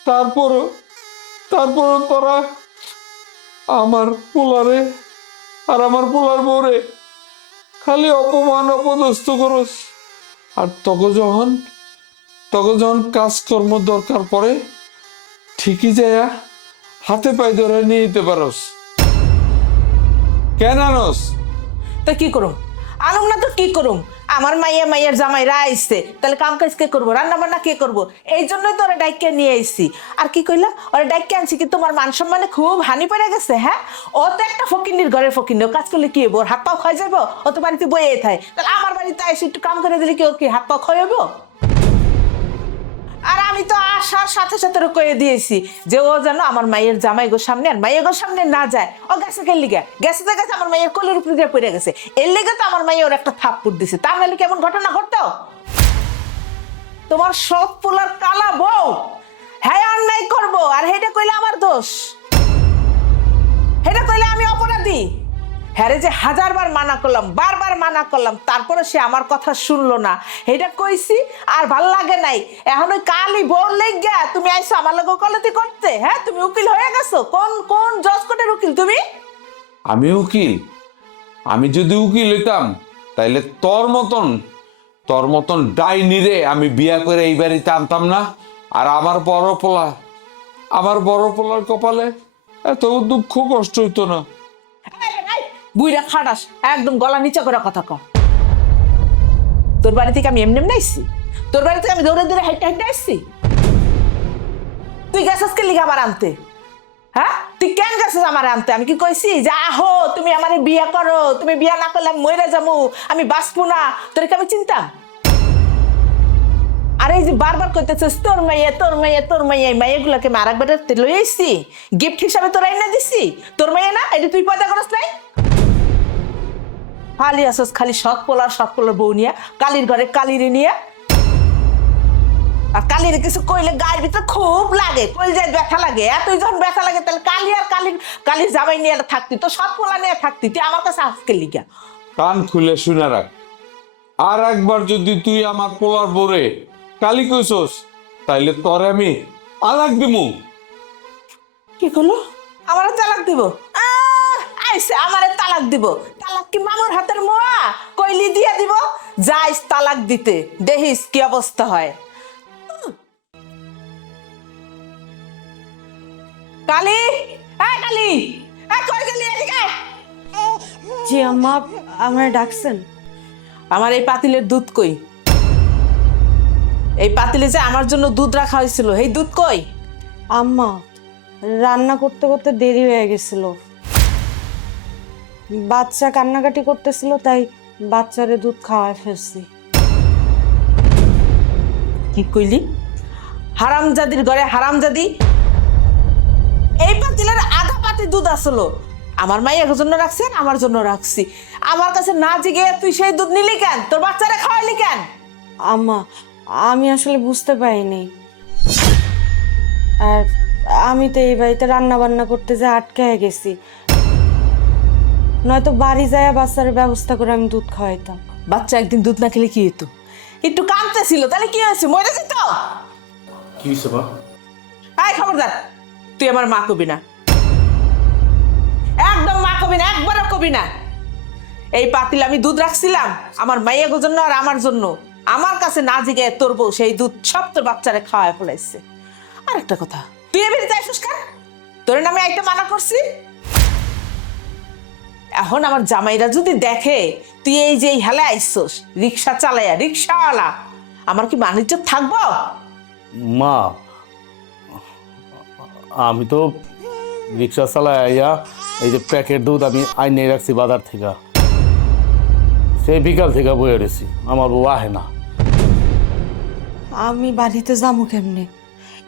তারপরও তোরা আমার পোলারে আর আমার পোলার বউরে খালি অপমান অপদস্থ করস। আর তখন যখন কাজকর্ম দরকার পড়ে ঠিকই যায়া হাতে পায়ে ধরে নিয়ে যেতে পারস। কেন আনস? তা কি করুম? আনুম না তো কি করুম? আমার মাইয়ার জামাইরা আইছে, তাহলে কাম কাজ কে করবো? রান্না বান্না কে করবো? এই জন্যই তো ওরা ডাইকে নিয়ে আইছি। আর কি কইলা? ওরা ডাইকে আনছি কি তোমার মান সম্মানে খুব হানি পড়ে গেছে? হ্যাঁ, ও তো একটা ফকিন্নির ঘরের ফকিন্নি, ও কাজ করলে কি হবো? ওর হাত পাও ক্ষয় যাবো? ও তো বাড়িতে বইয়ে থাকে, তাহলে আমার বাড়িতে এসে একটু কাম করে দিলে কি ওর কি হাত পাও ক্ষয় হবো? আর আমি তো আসার সাথে সাথে কয়ে দিয়েছি যে ও যেন আমার মায়ের জামাইগোর সামনে আর মাইয়ের সামনে না যায়। ও গেছে কে লিগা? গেছে তো গেছে, আমার মায়ের কোলের উপরে দিয়ে পড়ে গেছে, এর লেগে তো আমার মাইয়া ওর একটা থাপ্পড় দিছে। তা নাহলে কেমন ঘটনা ঘটতো? তোমার সব পোলার কালা বউ হ্যাঁ অন্যায় করবো, আর হেটা কইলে আমার দোষ? হেটা কইলে আমি অপরাধী? হ্যাঁ যে হাজারবার মানা করলাম, বারবার মানা করলাম, তারপরে সে আমার কথা শুনলো না। এটা কইছি আর ভাল লাগে নাই। এখন ওই কালি বোর লেগা তুমি আইসো আমার লগে কলতি করতে? হ্যাঁ, তুমি উকিল হয়ে গেছো? কোন জজ কোর্টের উকিল তুমি? আমি উকিল? আমি যদি উকিল হইতাম তাইলে তোর মতন ডাইনিরে আমি বিয়া করে এই বাড়িতে আনতাম না। আর আমার বড় পোলার কপালে এত দুঃখ কষ্ট হইতো না। বুইরা খাটাস, একদম গলা নিচা করে কথা কর। তোর বাড়ি থেকে আমি এমনি আইছি? তোর বাড়ি থেকে আমি দৌড়ে দৌড়ে হাইটে হাইটে আসছি? তুই গেছিস কে লিগা আবার আনতে? হ্যাঁ তুই কেন গেছিস আমার আনতে? আমি কি কইছি যে আহো তুমি আমারে বিয়ে করো, তুমি বিয়ে না করলে আমি মরে যাবো, আমি বাঁচবো না? তোর কি আমি চিন্তা? আর এই যে বারবার কইতেছিস তোর মেয়ে তোর মেয়ে তোর মেয়ে, এই মেয়েগুলোকে আমি আরেকবার লই আইছি গিফট হিসাবে তোর আইনা দিছি। তোর মেয়ে না, এটা তুই পয়দা করস নাই? খালি আসস খালি সৎ পোলার বউ নিয়ে, কালির ঘরে কালিরে নিয়ে। আর কালির কিছু কইলে গায়ের ভিতরে খুব লাগে, কইলে ব্যথা লাগে। এতই যখন ব্যথা লাগে তাহলে কালির জামাই নিয়ে থাকতি, তো সৎ পোলা নিয়ে থাকতি, তুই আমার কাছে আজকে লিগা। কান খুলে শুনে রাখ, আর একবার যদি তুই আমার পোলার বোরে কালি কইছস তাইলে তোরে আমি আলাক দিমু। কি করলো? আমারে তালাক দিব? আইসে আমারে তালাক দিব? তালাক কি মামুর হাতের মোয়া? কইলি দিয়া দিব? যাইস তালাক দিতে, দেখিস কি অবস্থা হয়। কালি, এই কালি, এই কই গেলি? এদিকে আয়। জি আম্মা, আমার ডাকছেন? আমার এই পাতিলের দুধ কই? এই পাতিলে যে আমার জন্য দুধ রাখা হয়েছিল, এই দুধ কই? আম্মা, রান্না করতে করতে দেরি হয়ে গেছিল, বাচ্চা কান্নাকাটি করতেছিল, তাই বাচ্চারে দুধ খাওয়ায় ফেলছি। কি কইলি? হারামজাদির ঘরে হারামজাদি! এই পাতিলের আধা পাতি দুধ আসলো, আমার মায়ের জন্য রাখছেন, আমার জন্য রাখছি। আমার কাছে না জিগে তুই সেই দুধ নিলি কেন? তোর বাচ্চারা খাওয়াইলি কেন? আম্মা, আমি আসলে বুঝতে পারিনি, আর আমি তো এই বাড়িতে রান্না বান্না করতে যে আটকায় গেছি, নয়তো বাড়ি যায় বাচ্চার ব্যবস্থা করে আমি দুধ খাওয়াইতাম। বাচ্চা একদিন দুধ না খেলে কি হতো? একটু কাঁদতেছিল, তাহলে কি হয়েছে? মরে যেত? কি হয়েছে মা? আয় খবরদার, তুই আমার মা কবি না, একদম মা কবি না, একবারও কবি না। এই পাতিল আমি দুধ রাখছিলাম আমার মাইয়ের জন্য আর আমার জন্য। আমার কাছে না জিগে তোর বউ সেই দুধ সব তোর বাচ্চারে খাওয়ায় ফেলাইছে। আর একটা কথা, তুই এ বেরিয়ে যাইছিস কেন? তোর নামে আইতে মানা করছি। এখন আমার জামাইরা যদি দেখে তুই এই যে হেলে আইসস রিক্সা চালাইয়া, রিক্সাওয়ালা, আমার কি বাণিজ্য থাকবো? মা, আমি তো রিক্সা চালাইয়া এই যে প্যাকেট দুধ আমি আইনে রাখছি বাজার থেকে, সেই বিকাল থেকে বয়ে রেছি, আমার বউ আহে না। আমি বাড়িতে যাবো কেমনে?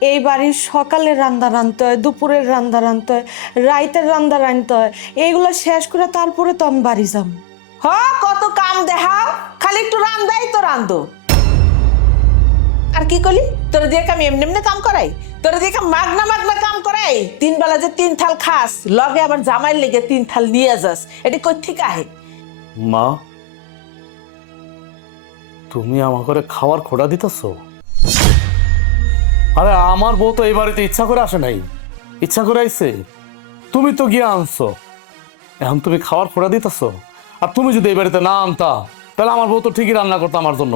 এই বাড়ির সকালের রান্না রাঁধতে হয়, দুপুরের রান্না রাঁধতে হয়, রাইতের রান্না রাঁধতে হয়, এইগুলো শেষ করে তারপরে তো আমি বাড়ি যাবো। হ, কত কাম দেখাও, খালি একটু রান্দাই তো রান্ধো। আর কি করলি? তোর দিয়ে আমি এমনি এমনি কাম করাই? তোর দিয়ে মাগনা মাগনা কাম করাই? 3 বেলা যে 3 থাল খাস, লগে আবার জামাইয়ের লেগে 3 থাল নিয়ে যাস, এটা কই ঠিক আহে? মা, তুমি আমার করে খাওয়ার খোড়া দিতেছ? আরে আমার বউ তো এই বাড়িতে ইচ্ছা করে আসে নাই, ইচ্ছা করে আইছে, তুমি তো গিয়ে আনছো, এখন তুমি খাওয়ার খোড়া দিতেছ। আর তুমি যদি এই বাড়িতে না আনতা তাহলে আমার বউ তো ঠিকই রান্না করতো আমার জন্য,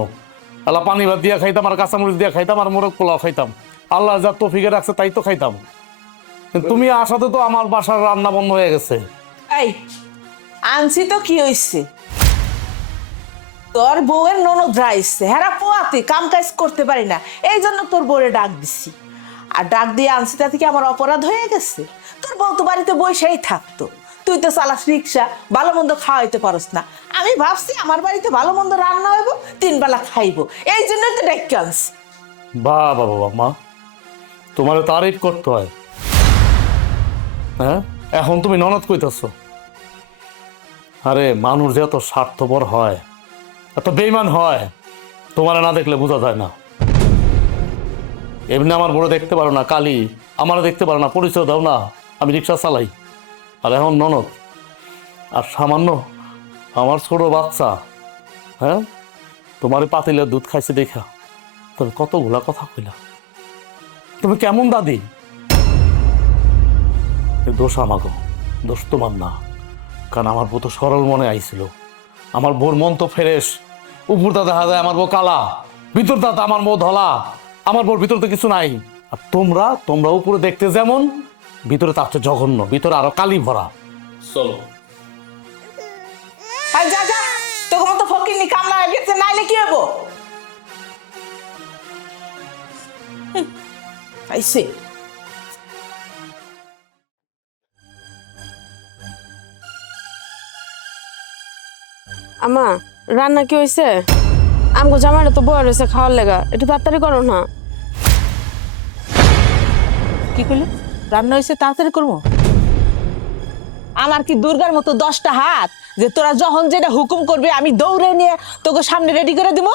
আল্লাহ পানি ভাত দিয়া খাইতাম, আর কাঁচামরিচ দিয়া খাইতাম, আর মোরগ পোলাও খাইতাম, আল্লাহ যা তৌফিকে রাখছে তাই তো খাইতাম। কিন্তু তুমি আসাতে তো আমার বাসার রান্না বন্ধ হয়ে গেছে। এই আনছি তো কি হইছে? তোর বউয়ের ননদ রাইছে, হেরা পোয়াতে কাম কাজ করতে পারি না, এই জন্য তোর বউরে ডাক দিছি। আর ডাক দিয়ে আনছি তাতে কি আমার অপরাধ হয়ে গেছে? তোর বউ তো বাড়িতে বসেই থাকতো, তুই তো চালাস রিক্সা, ভালো মন্দ খাওয়াইতে পারস না। আমি ভাবছি আমার বাড়িতে ভালো মন্দ রান্না হইব, 3 বেলা খাইবো, এই জন্যই তো ডেকে আনছি। বাবা বাবা মা, তোমার তারিফ করতে হয়? হ্যাঁ, এখন তুমি ননদ কইতেছ? আরে মানুষ যে এত স্বার্থপর হয়, এত বেইমান হয়, তোমার না দেখলে বোঝা যায় না। এমনি আমার বড় দেখতে পারো না, কালি আমারও দেখতে পারো না, পরিচয় দাও না, আমি রিক্সা চালাই, আর এখন ননদ। আর সামান্য আমার ছোট বাচ্চা, হ্যাঁ, তোমার পাতিলের দুধ খাইছে দেখা তুমি কতগুলা কথা কইলা। তুমি কেমন দাদি? দোষ আমাকে, দোষ তোমার না, কারণ আমার বউ তো সরল মনে আইছিল, আমার বউর মন তো ফ্রেশ, উপরটা দেখা যায় আমার বউ কালা, ভিতরটা আমার বউ ধলা, আমার বউর ভিতর তো কিছু নাই। আর তোমরা উপরে দেখতে যেমন, ভিতরে তার চেয়ে জঘন্য, ভিতরে আরো কালি ভরা। চলো আর যা যা, তোর মতো ফকিরনি কামলা হয়ে গেছে, নাইলে কি হবো? আইসে আমা রান্না কি হয়েছে? আমগো জামাইটা তো বয়া রয়েছে খাওয়ার লেগা, একটু তাড়াতাড়ি করো না। কি করলি? রান্না হয়েছে তাড়াতাড়ি করবো? আমার কি দুর্গার মতো 10টা হাত যে তোরা যখন যেটা হুকুম করবে আমি দৌড়ে নিয়ে তোকে সামনে রেডি করে দিব?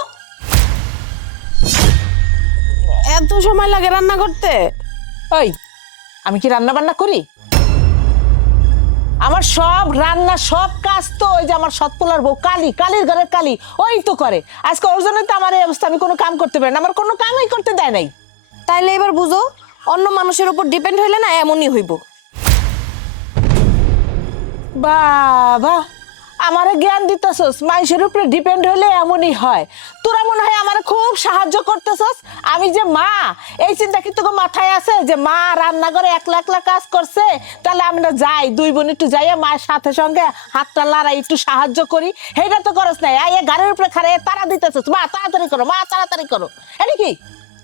এত সময় লাগে রান্না করতে? ওই আমি কি রান্না বান্না করি? আমার সব রান্না সব কাজ তো ওই যে আমার সৎপোলার বউ কালির ঘরের কালি ওই তো করে। আজকে ওর জন্য তো আমার এই অবস্থা, আমি কোনো কাম করতে পারি না, আমার কোনো কামই করতে দেয় নাই। তাইলে এবার বুঝো, অন্য মানুষের উপর ডিপেন্ড হইলে না এমনই হইব। বাবা আমারে জ্ঞান দিতেছস, মানুষের উপরে ডিপেন্ড হলে এমনই হয়। তোরা মনে হয় আমার খুব সাহায্য করতেছস। আমি যে মা, এই চিন্তা কি তোকে মাথায় আছে যে মা রান্নাঘরে একলা একলা কাজ করছে, তাহলে আমরা যাই 2 বোন একটু যাইয়া মায়ের সাথে সঙ্গে হাতটা লড়াই একটু সাহায্য করি? সেইটা তো করস নাই, এই গাড়ির উপরে খারে তারা দিতেছস, মা তাড়াতাড়ি করো, মা তাড়াতাড়ি করো। এটা কি?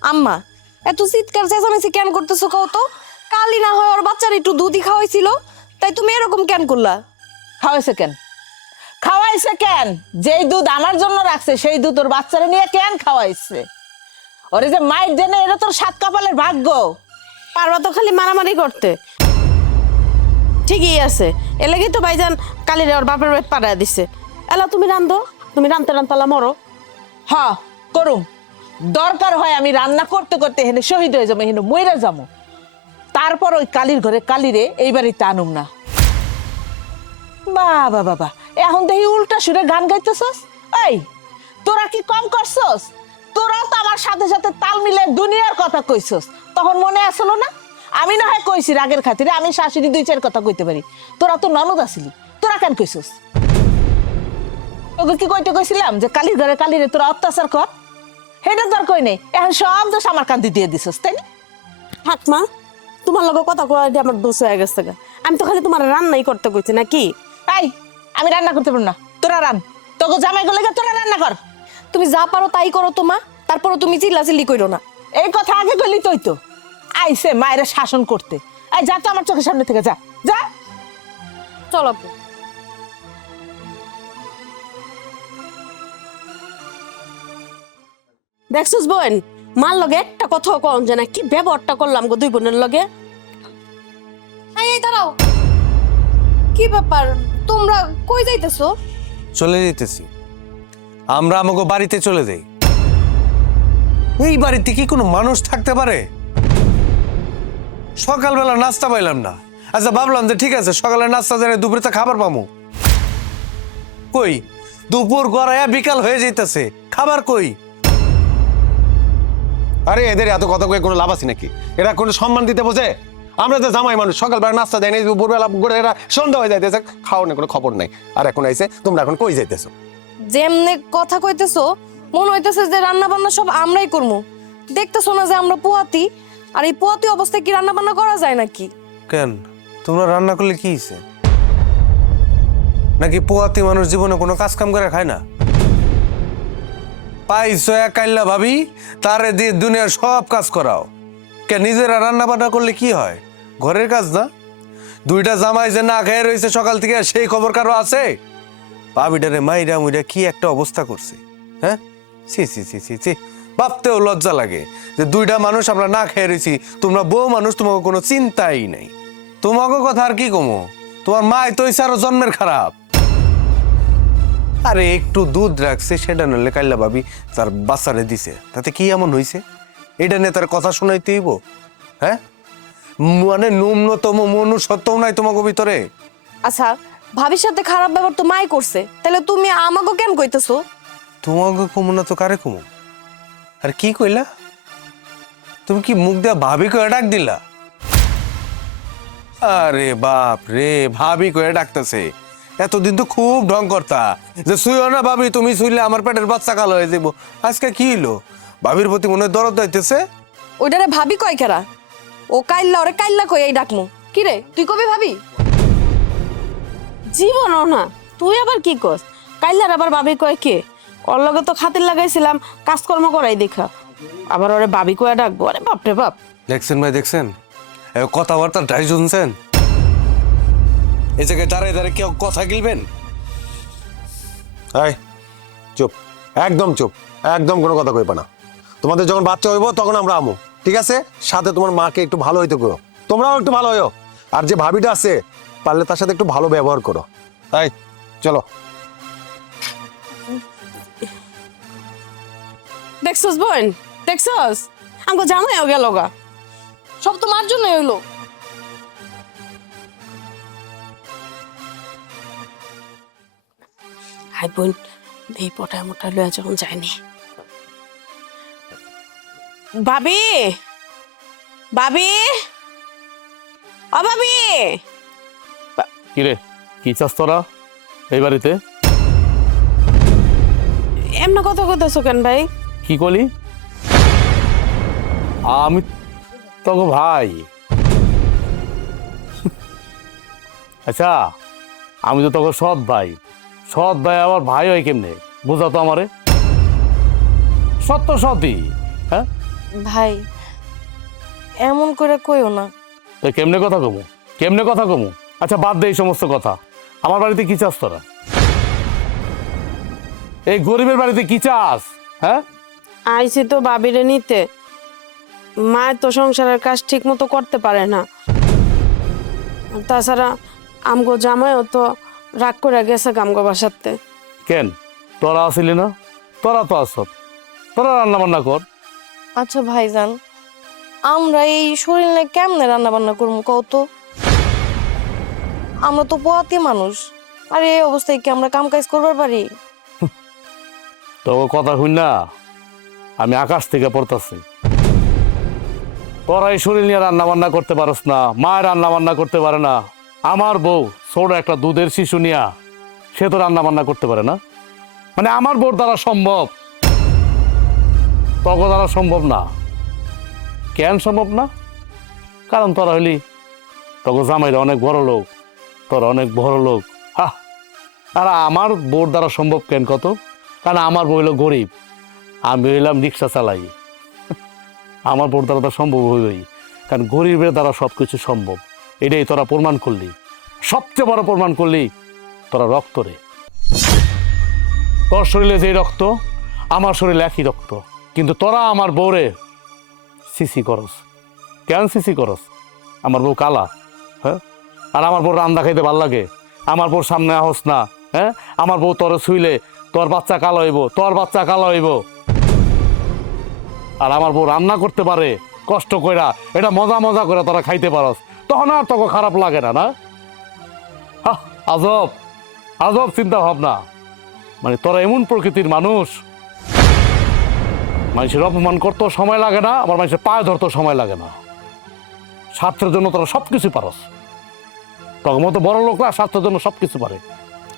আম্মা এত চিৎকার চেঁচামেচি কেন করতেছো কও তো? কালি না হয় ওর বাচ্চার একটু দুধই খাওয়াইছিল, তাই তুমি এরকম কেন করলা? খাওয়াইছে কেন? খাওয়াইছে কেন? যেই দুধ আমার জন্য রাখছে সেই দুধ ওর বাচ্চারা নিয়ে কেন খাওয়াইছে? ওরে যে মাইর দেনে, এটা তোর 7 কপালের ভাগ্য। পারবা তো খালি মারামারি করতে। ঠিকই আছে, এ লেগেই তো ভাইজান কালিরে ওর বাপের বাড়ি পাড়ায় দিছে। এলা তুমি রান্ধো, তুমি রানতে রানতালা মরো। হ করুম, দরকার হয় আমি রান্না করতে করতে হেনে শহীদ হয়ে যাবো, হেনে মইরা যাবো, তারপর ওই কালির ঘরে কালিরে এই বাড়িতে আনুম না। বাবা বাবা, এখন দেখি উল্টা সুরে গান গাইতেছস। এই তোরা কি কম করছস? তোরা তো আমার সাথে সাথে তাল মিলে দুনিয়ার কথা কইছস, তখন মনে আসলো না? আমি না হয় কইছি রাগের খাতিরে, আমি শাশুড়ি 2-4 কথা কইতে পারি। তোরা তো ননদ আসিলি, তোরা কেন কইছস? তোকে কি কইতে কইছিলাম যে কালির ঘরে কালিরে তোরা অত্যাচার কর? সেটা তোর কই নেই, এখন সব দোষ আমার কান্দি দিয়ে দিছস, তাই না? হাত মা, তোমার লগে কথা কয়ে দিয়ে আমার দোষ হয়ে গেছে গা। আমি তো খালি তোমার রান্নাই করতে কইছি নাকি? এই আমি রান্না করতে পারবো না, তোরা রান। তোকে জামাই গলে তোরা রান্না কর। তুমি যা পারো তাই করো তো মা, তারপরও তুমি চিল্লাচিল্লি করো না। এই কথা আগে কইলি তুই তো আইসে মায়ের শাসন করতে। এই যা তো আমার চোখের সামনে থেকে, যা যা। চলো। দেখছিস বোন, মার লগে একটা কথাও কন যে না, কি ব্যবহারটা করলাম গো 2 বোনের লগে। এই দাঁড়াও, কি ব্যাপার? তোমরা কই যাইতেছো? চলে যেতেছি আমরা, আমাকে বাড়িতে চলে যাই। এই বাড়িতে কি কোনো মানুষ থাকতে পারে? সকালবেলা নাস্তা পাইলাম না। আচ্ছা ভাবলাম যে ঠিক আছে সকালে নাস্তা জানে, দুপুরে তো খাবার পামু। কই দুপুর গড়াইয়া বিকাল হয়ে যাইতেছে, খাবার কই? আরে এদের এত কথা কয়ে কোনো লাভ আছে নাকি? এরা কোনো সম্মান দিতে বোঝে? আমরা তো জামাই মানুষ, সকালবেলা নাস্তা দেয় নাই, দুপুরবেলা করে এরা সন্ধ্যা হয়ে যাইতেছে, খাওয়ার কোনো খবর নাই। আর এখন আইছে, তোমরা এখন কই যাইতেছো? যেমনে কথা কইতেছো মনে হইতেছে যে রান্না বান্না সব আমরাই করবো। দেখতেছো না যে আমরা পোয়াতি, আর এই পোয়াতি অবস্থায় কি রান্না বান্না করা যায় নাকি? কেন তোমরা রান্না করলে কি হইছে? নাকি পোয়াতি মানুষ জীবনে কোনো কাজ কাম করে খায় না? পাইছো এক কাইল্লা ভাবি, তারে দিয়ে দুনিয়ার সব কাজ করাও। কে নিজেরা রান্না বান্না করলে কি হয়? ঘরের কাজ না? 2টা জামাই যে না খেয়ে রয়েছে সকাল থেকে, সেই খবর কারো আছে? ভাবিটারে মাইরা মুইরা কি একটা অবস্থা করছে, হ্যাঁ? ছি ছি ছি ছি ছি, ভাবতেও লজ্জা লাগে যে 2টা মানুষ আমরা না খেয়ে রয়েছি, তোমরা বউ মানুষ, তোমাকে কোনো চিন্তাই নাই। তোমাকে কথা আর কি কমো, তোমার মাই তো আরো জন্মের খারাপ। আরে একটু দুধ রাখছে, সেটা নলে কাইল্লা ভাবি তার বাচ্চারে দিছে, তাতে কি এমন হইছে? এটা নিয়ে তার কথা শোনাইতে হইব? হ্যাঁ, মানে ন্যূনতম মনুষ্যত্বও নাই তোমাকে ভিতরে? আচ্ছা, ভাবির সাথে খারাপ ব্যবহার তো মাই করছে, তাহলে তুমি আমাকে কেন কইতেছো? তোমাকে কমু না তো কারে কমু? আর কি কইলা তুমি? কি মুখ দিয়া ভাবি কয়ে ডাক দিলা? আরে বাপ রে, ভাবি কয়ে ডাকতেছে। এতদিন তো খুব ঢং করতা যে শুইও না ভাবি, তুমি শুইলে আমার পেটের বাচ্চা কালো হয়ে যাবো। আজকে কি হইলো? ভাবির প্রতি মনে হয় দরদ হইতেছে। ওইটারে ভাবি কয় কেরা? ও কাইল্লা, ওরে কাইল্লা কই এই ডাকমু। কি রে তুই কবি ভাবি? জীবনও না, তুই আবার কি কস? কাইলার আবার ভাবি কয় কে? ওর লগে তো খাতির লাগাইছিলাম কাজকর্ম করাই দেখা, আবার ওরে ভাবি কয়ে ডাকবো? আরে বাপরে বাপ। দেখছেন ভাই, দেখছেন কথাবার্তা ডাই শুনছেন? এই জায়গায় দাঁড়ায় দাঁড়ায় কেউ কথা গিলবেন? এই চুপ, একদম চুপ, একদম কোনো কথা কইবা না। তোমাদের যখন বাচ্চা হইব তখন আমরা আমো, ঠিক আছে? সাথে তোমার মাকে একটু ভালো হইতে করো, তোমরাও একটু ভালো হইও। আর যে ভাবিটা আছে পারলে তার সাথে একটু ভালো ব্যবহার করো। তাই চলো। দেখছস বোন, দেখছস আমাকে জামাইও গেল গা, সব তোমার জন্য হইলো। হাই বোন, এই পটা মোটা লয়া যখন যায়নি। ভাবি, ভাবি, ও ভাবি, কিরে, কি চাস তোরা এই বাড়িতে? এমন কথা কইতেছো কেন ভাই? কি করলি? আমি তোকে ভাই। আচ্ছা, আমি তো তোকে সৎ ভাই। সৎ ভাই আবার ভাই হয় কেমনে? বোঝা তো আমারে। সত্য সতই। হ্যাঁ, ভাই এমন করে কইও না। তো কেমনে কথা কমু? কেমনে কথা কমু? আচ্ছা বাদ দে এই সমস্ত কথা। আমার বাড়িতে কি চাস তোরা? এই গরিবের বাড়িতে কি চাস? হ্যাঁ, আইছি তো ভাবিরে নিতে, মায়ের তো সংসারের কাজ ঠিক মতো করতে পারে না। তাছাড়া আমগো জামাইও তো রাগ করে গেছে আমগো বাসাতে। কেন তোরা আসিলি না? তোরা তো আস, তোরা রান্না বান্না কর। আচ্ছা ভাইজান, আমরা এই শরীর নিয়ে কেমনে রান্না বান্না করবো কত? আমরা তো পোয়াতি মানুষ, আর এই অবস্থায় কি আমরা কাম কাজ করবার পারি? তো কথা শুন না, আমি আকাশ থেকে পড়তাছি। তোরা এই শরীর নিয়ে রান্না বান্না করতে পারস না, মা রান্না বান্না করতে পারে না। আমার বউ ছোট একটা দুধের শিশু নিয়া সে তো রান্না বান্না করতে পারে না। মানে আমার বউর দ্বারা সম্ভব, তখন দ্বারা সম্ভব না। কেন সম্ভব না? কারণ তোরা হইলি তখন জামাইরা অনেক বড় লোক, তোরা অনেক বড় লোক। আর আমার বউর দ্বারা সম্ভব কেন কত? কারণ আমার বউ হইলো গরিব, আমি হইলাম রিক্সা চালাই। আমার বউর দ্বারা তো সম্ভব হইবই, কারণ গরিবের দ্বারা সব কিছু সম্ভব। এটাই তোরা প্রমাণ করলি। সবচেয়ে বড় প্রমাণ করলি তোরা রক্তরে। তোর শরীরে যে রক্ত, আমার শরীরে একই রক্ত, কিন্তু তোরা আমার বউরে সিসি করস। কেন সিসি করস? আমার বউ কালা, হ্যাঁ? আর আমার বউ রান্না খাইতে ভাল লাগে, আমার বউর সামনে আহস না। হ্যাঁ, আমার বউ তোর ছুইলে তোর বাচ্চা কালো হইব, তোর বাচ্চা কালো হইব। আর আমার বউ রান্না করতে পারে কষ্ট কইরা, এটা মজা মজা করে তোরা খাইতে পারস, তখন আর তোকে খারাপ লাগে না। না, আজব আজব চিন্তা ভাবনা। মানে তোরা এমন প্রকৃতির মানুষ, মানুষের অপমান করতেও সময় লাগে না, আবার মানুষের পায়ে ধরতেও সময় লাগে না। স্বার্থের জন্য তোরা সবকিছু পারস। তখন মতো বড় লোকরা স্বার্থের জন্য সবকিছু পারে।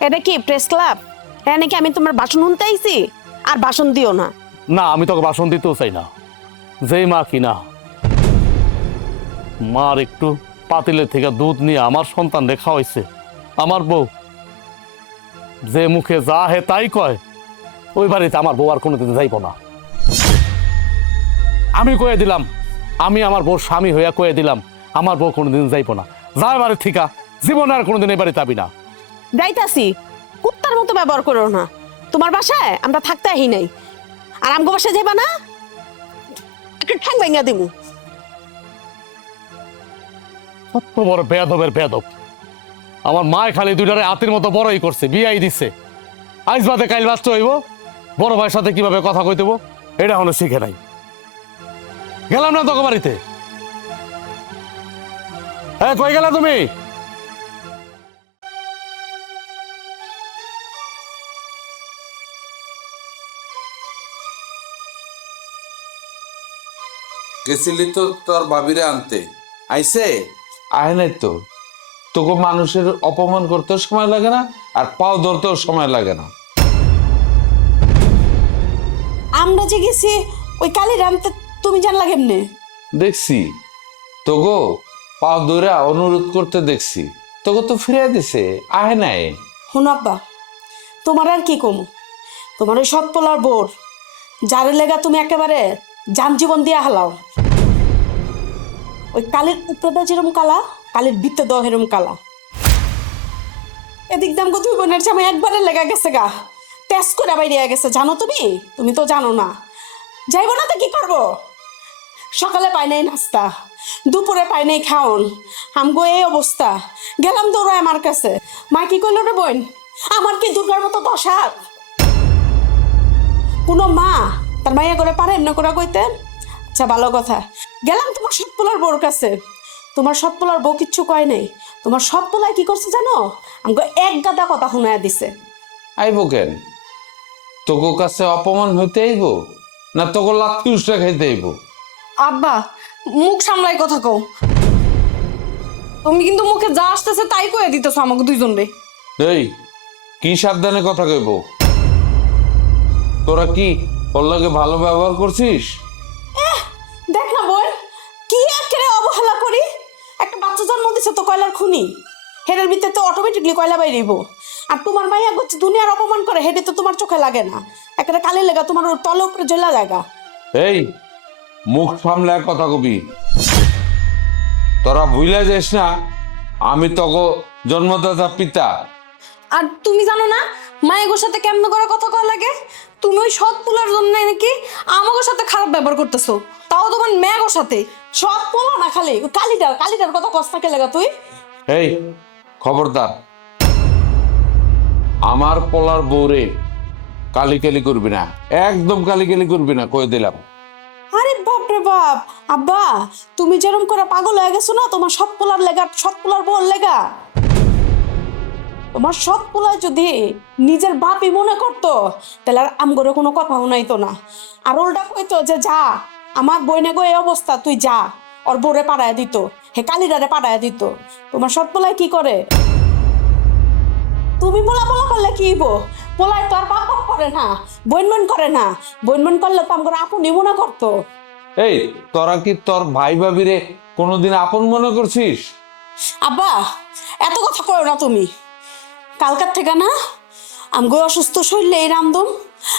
এটা কি প্রেস ক্লাব? হ্যাঁ নাকি আমি তোমার বাসন শুনতে আইছি? আর বাসন দিও না। না, আমি তোকে বাসন দিতেও চাই না। যেই মা কিনা মার একটু পাতিলের থেকে দুধ নিয়ে আমার সন্তান রেখা হয়েছে, আমার বউ যে মুখে যা হে তাই কয়, ওই বাড়িতে আমার বউ আর কোনোদিন যাইব না। আমি কয়ে দিলাম, আমি আমার বউ স্বামী হইয়া কয়ে দিলাম, আমার বউ কোনোদিন যাইব না। যাই বাড়ির থিকা জীবনে আর কোনোদিন এই বাড়িতে যাবি না। যাইতাছি, কুত্তার মতো ব্যবহার করো না। তোমার বাসায় আমরা থাকতে আহি নাই, আর আমগো বাসায় যাইবা না, একটু ঠ্যাং ভেঙে দিমু। কত বড় বেয়াদবের বেয়াদব। আমার মায় খালি দুইটারে হাতির মতো বড়ই করছে, বিয়াই দিচ্ছে। আইজ বাদে কাইল বাচ্চা হইব, বড় ভাইয়ের সাথে কিভাবে কথা কইতেব এটা এখনো শিখে নাই। গেলাম না তোকে বাড়িতে। হ্যাঁ, কই গেলা তুমি? গেছিলি তো তোর ভাবিরে আনতে, আইছে? আয় নাই তো, তোকে মানুষের অপমান করতেও সময় লাগে না, আর পাও ধরতেও সময় লাগে না। আমরা যে গেছি ওই কালি রামতে, তুমি জানলা কেমনে? দেখছি তোগো পাও ধরে অনুরোধ করতে দেখছি, তোকে তো ফিরে দিছে, আয় নাই। শোনো আব্বা, তোমার আর কি কমু? তোমার ওই সৎ পোলার বোর, যারে লেগা তুমি একেবারে যান জীবন দিয়া হালাও। ওই কালের উপরেটা যেরকম কালা, কালের ভিত্তে দেওয়া এরম কালা। এদিক দাম গো দুই বোনের জামাই একবারে লেগা গেছে গা, তেজ করে বাইরে গেছে, জানো তুমি? তুমি তো জানো না। যাইবো না তো কি করবো? সকালে পাই নাই নাস্তা, দুপুরে পাই নাই খাওন, আমগো এই অবস্থা। গেলাম দৌড়ায় আমার কাছে। মা কি কইল রে বোন, আমার কি দুর্গার মতো দশা? কোনো মা তার মাইয়া করে পারে এমনি করে কইতে? আচ্ছা ভালো কথা, গেলাম তোমার সৎপোলার বউর কাছে। তোমার সৎপোলার বউ কিচ্ছু কয় নাই। তোমার সৎপোলায় কি করছে জানো? আমাকে এক গাদা কথা শুনাইয়া দিছে। আইব কেন? তোকে কাছে অপমান হইতে আইব, না তোকে লাত্তি উষ্টা খাইতে আইব? আব্বা মুখ সামলাই কথা কও। তুমি কিন্তু মুখে যা আসতেছে তাই কয়ে দিতেছো আমাকে দুইজন রে। এই কি সাবধানে কথা কইব? তোরা কি ওর লগে ভালো ব্যবহার করছিস? দেখ না বোন, কি একেবারে অবহেলা করি। একটা বাচ্চা জন্ম দিছে তো কয়লার খুনি, হেডের ভিতরে তো অটোমেটিকলি কয়লা বাইরেইব। আর তোমার মাইয়া হচ্ছে দুনিয়ার অপমান করে, হেডে তো তোমার চোখে লাগে না। একটা কালি লেগা তোমার ওর তলে উপরে জ্বলা জায়গা। এই মুখ সামলায় কথা কবি। তোরা ভুলে যাস না আমি তোকে জন্মদাতা পিতা। আর তুমি জানো না মায়ের সাথে কেমন করে কথা কয় লাগে? তুমি ওই সৎ পুলার জন্য নাকি আমাকে সাথে খারাপ ব্যবহার করতেছো, তাও তোমার মেয়ের সাথে। সব বলো না, খালি ওই কালিটার কথা কষ্টাকে লেগা তুই। এই খবরদার, আমার পোলার বউরে কালি কালি করবি না, একদম কালি কালি করবি না, কয়ে দিলাম। আরে বাপ রে বাপ, আব্বা তুমি যেরকম করে পাগল হয়ে গেছো না তোমার সৎ পোলার লেগা, সৎ পোলার বউর লেগা। তোমার সৎ পোলায় যদি নিজের বাপই মনে করতো তাহলে আর আমগরে কোনো কথা শুনাইতো না। আর ওল্টা কইতো যে যা আমার বইনে গো এই অবস্থা, তুই যা। ওর বউরে পাড়ায় দিত, হে কালিডারে পাড়ায় দিত। তোমার সৎ পোলায় কি করে? তুমি পোলা পোলা করলে কি হইব? পোলায় তো আর বাপ বাপ করে না, বইন করে না। বইন করলে তো আমগরে আপনি মনে করতো। এই তোরা কি তোর ভাই ভাবিরে কোনোদিন আপন মনে করছিস? আব্বা এত কথা কয়ো না তুমি। কালকার থেকে না আমগো অসুস্থ শরীরে এই রামদম,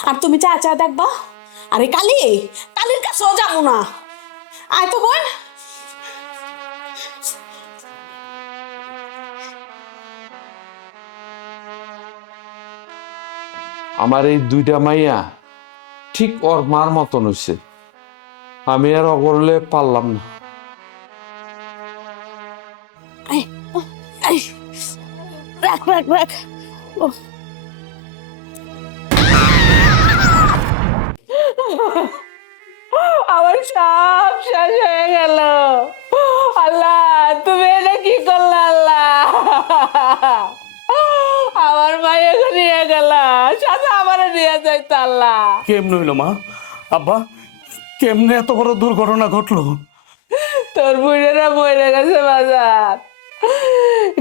আর তুমি চা চা দেখবা। আরে কালির কাছেও যাবো না। আয় তো বোন। আমার এই দুইটা মাইয়া ঠিক ওর মার মতন হইছে, আমি আর অগরলে পারলাম না। রাখ রাখ রাখ। আমার সব শেষ হয়ে গেল। আল্লাহ তুমি এটা কি করলে? আল্লাহ আমার মায়ের নিয়ে গেল, সাথে আমার নিয়ে যাইতো। আল্লাহ কেমনে হইলো মা? আব্বা কেমনে এত বড় দুর্ঘটনা ঘটলো? তোর বুড়েরা মরে গেছে বাজার,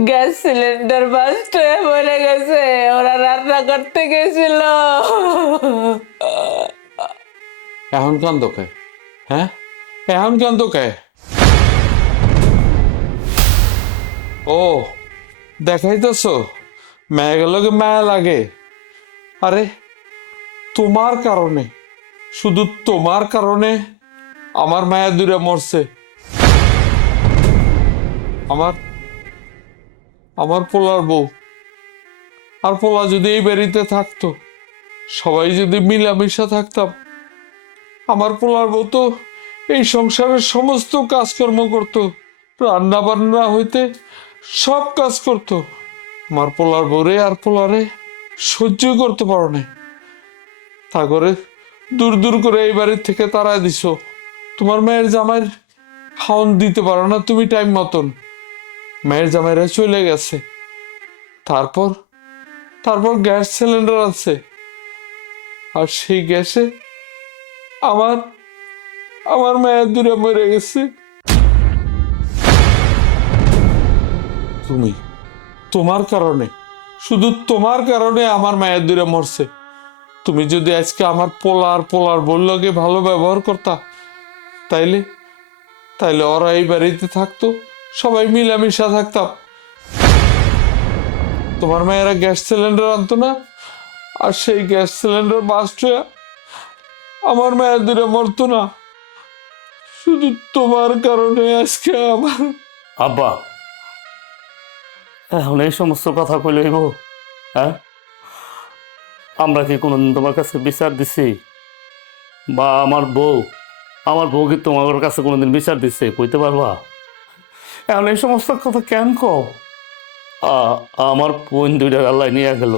গ্যাস সিলিন্ডার বাস্ট হয়ে মরে গেছে। ওরা রান্না করতে গেছিল। এখন কেন তোকে? হ্যাঁ এখন কেন তোকে? ও দেখাইতেছ মেয়ে লগে মায়া লাগে। আরে তোমার কারণে, শুধু তোমার কারণে আমার মায়া দূরে মরছে। আমার পোলার বউ আর পোলা যদি এই বাড়িতে থাকতো, সবাই যদি মিলামিশা থাকতাম, আমার পোলার বউ তো এই সংসারের সমস্ত কাজকর্ম করতো, রান্না বান্না হইতে সব কাজ করতো। আমার পোলার বউরে আর পোলারে সহ্য করতে পারো না, তা করে দূর দূর করে এই বাড়ির থেকে তাড়ায় দিছো। তোমার মায়ের জামাইয়ের খাওন দিতে পারো না তুমি টাইম মতন। মায়ের জামাইরা চলে গেছে, তারপর গ্যাস সিলিন্ডার আছে, আর সেই গ্যাসে আমার মায়ের দূরে মরে গেছে। তোমার কারণে, শুধু তোমার কারণে আমার মায়ের দূরে মরছে। তুমি যদি আজকে আমার পোলার বললকে ভালো ব্যবহার করতা, তাইলে ওরা এই বাড়িতে থাকতো, সবাই মিলামিশা থাকতাম। তোমার মায়েরা গ্যাস সিলিন্ডার আনতো না, আর সেই গ্যাস সিলিন্ডার বাস্ট হয়ে আমার মায়ের দূরে মরতো না। শুধু তোমার কারণে আজকে আমার। আব্বা এখন এই সমস্ত কথা কইলে হইব? হ্যাঁ আমরা কি কোনোদিন তোমার কাছে বিচার দিছি? বা আমার বউ কি তোমার কাছে কোনোদিন বিচার দিচ্ছে? কইতে পারবা? এখন এই সমস্ত কথা কেন কও? আমার বোন দুইটা আল্লাহ নিয়ে গেল,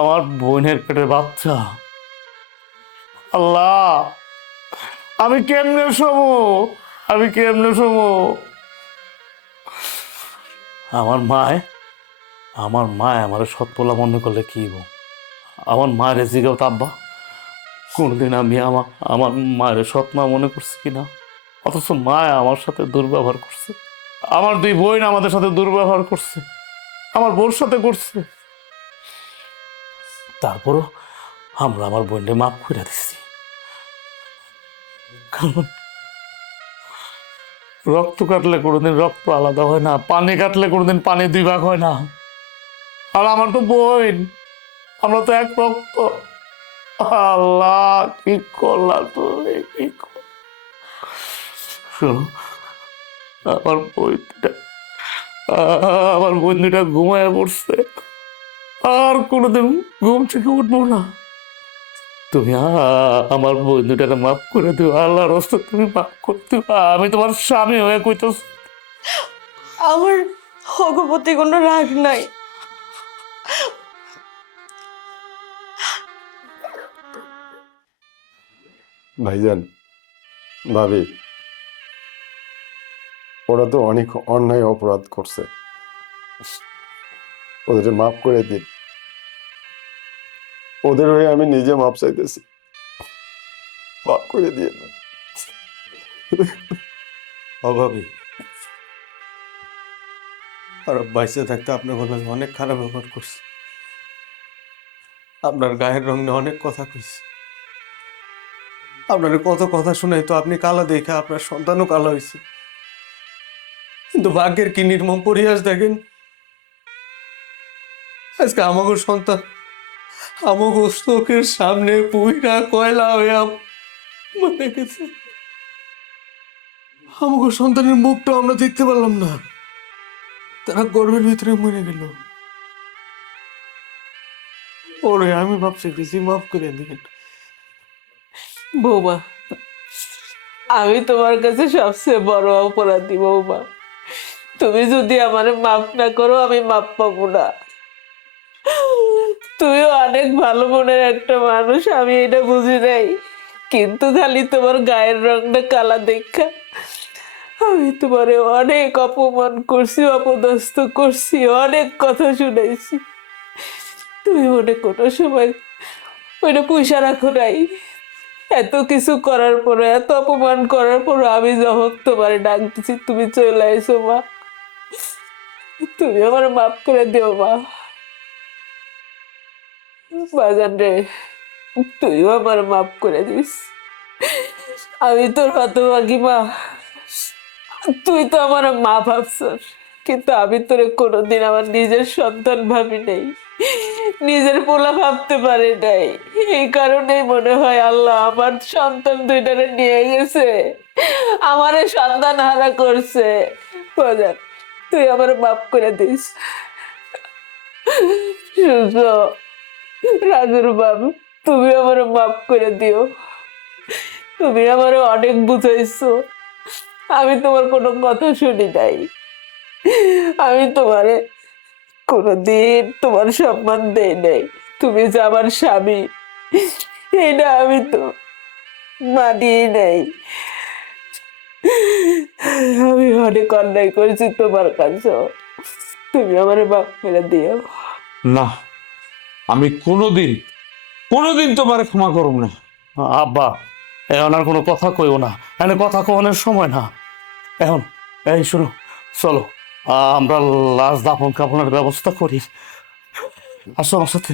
আমার বোনের পেটের বাচ্চা। আল্লাহ, আমি কেমনে শোবো? আমার মায় আমার সৎ পোলা মনে করলে কি হইব? আমার মায়ের জিগাও তাব্বা কোনদিন আমি আমার মায়ের সৎ মা মনে করছি কিনা? অথচ মায় আমার সাথে দুর্ব্যবহার করছে, আমার দুই বোন আমাদের সাথে দুর্ব্যবহার করছে, আমার বোর সাথে করছে। তারপরও আমরা আমার বোনকে মাফ করে দিচ্ছি, কারণ রক্ত কাটলে কোনোদিন রক্ত আলাদা হয় না, পানি কাটলে কোনোদিন পানি দুই ভাগ হয় না। আর আমার তো বোন, আমরা তো এক রক্ত। আল্লাহ, কি করলাম তুমি, কি শোনো, আমার বোন দুটা ঘুমায় পড়ছে, আর কোনোদিন ঘুম থেকে উঠবো না। তুমি আমার বোন দুটাকে মাফ করে দিও, আল্লাহর রাস্তা তুমি মাফ করে দিও। আমি তোমার স্বামী হয়ে কইতেছ। আমার হগপতি কোনো রাগ নাই। ভাইজান, ভাবি, ওরা তো অনেক অন্যায় অপরাধ করছে, ওদের মাফ করে দিন। ওদের হয়ে আমি নিজে মাপ চাইতেছি, মাফ করে দিয়ে। অভাবী আর বাইসে থাকতে আপনার বলে অনেক খারাপ ব্যবহার করছে, আপনার গায়ের রং নিয়ে অনেক কথা কইছে, আপনার কত কথা শুনাই তো আপনি কালা দেখে আপনার সন্তানও কালা হয়েছে। কিন্তু ভাগ্যের কি নির্মম পরিহাস দেখেন, আজকে আমাকে সন্তান আমাকে চোখের সামনে পুইরা কয়লা হইয়া মরে গেছে। আমাকে সন্তানের মুখটা আমরা দেখতে পারলাম না, তারা গর্ভের ভিতরে মরে গেল। ওরে আমি ভাবছি মাফ করে দিন। বৌমা, আমি তোমার কাছে সবচেয়ে বড় অপরাধী বৌমা। তুমি যদি আমারে মাফ না করো আমি মাফ পাবো না। তুমিও অনেক ভালো মনের একটা মানুষ, আমি এটা বুঝি নাই, কিন্তু খালি তোমার গায়ের রংটা কালা দেখা আমি তোমারে অনেক অপমান করছি, অপদস্থ করছি, অনেক কথা শুনাইছি। তুমি মনে কোনো সময় ওইটা পয়সা রাখো নাই। এত কিছু করার পরে, এত অপমান করার পর আমি যখন তোমার ডাক দিছি তুমি চলে আইসো মা। তুমি আমার মাফ করে দিও মা। বাজান রে, তুইও আমার মাফ করে দিস। আমি তোর হতভাগী মা, তুই তো আমার মা ভাবছ, কিন্তু আমি তোরে কোনোদিন আমার নিজের সন্তান ভাবি নাই, নিজের পোলা ভাবতে পারি নাই। এই কারণেই মনে হয় আল্লাহ আমার সন্তান দুইটারে নিয়ে গেছে, আমারে সন্তান হারা করছে। বাজান, তুই আমার মাফ করে দিস। রাজুর বাবু, তুমি আমার মাফ করে দিও। তুমি আমার অনেক বুঝাইছো, আমি তোমার কোনো কথা শুনি নাই। আমি তোমারে কোনোদিন তোমার সম্মান দেই নাই। তুমি যে আমার স্বামী এটা আমি তো মানিয়ে নাই। আমি অনেক অন্যায় করেছি তোমার কাছে, তুমি আমার মাফ করে দিও। না, আমি কোনোদিন তোমার ক্ষমা করব না। আব্বা, এখন আর কোনো কথা কইও না, এখানে কথা কওয়ানোর সময় না এখন। এই শোনো, চলো আমরা লাশ দাফন কাফনের ব্যবস্থা করি। আসো আমার সাথে।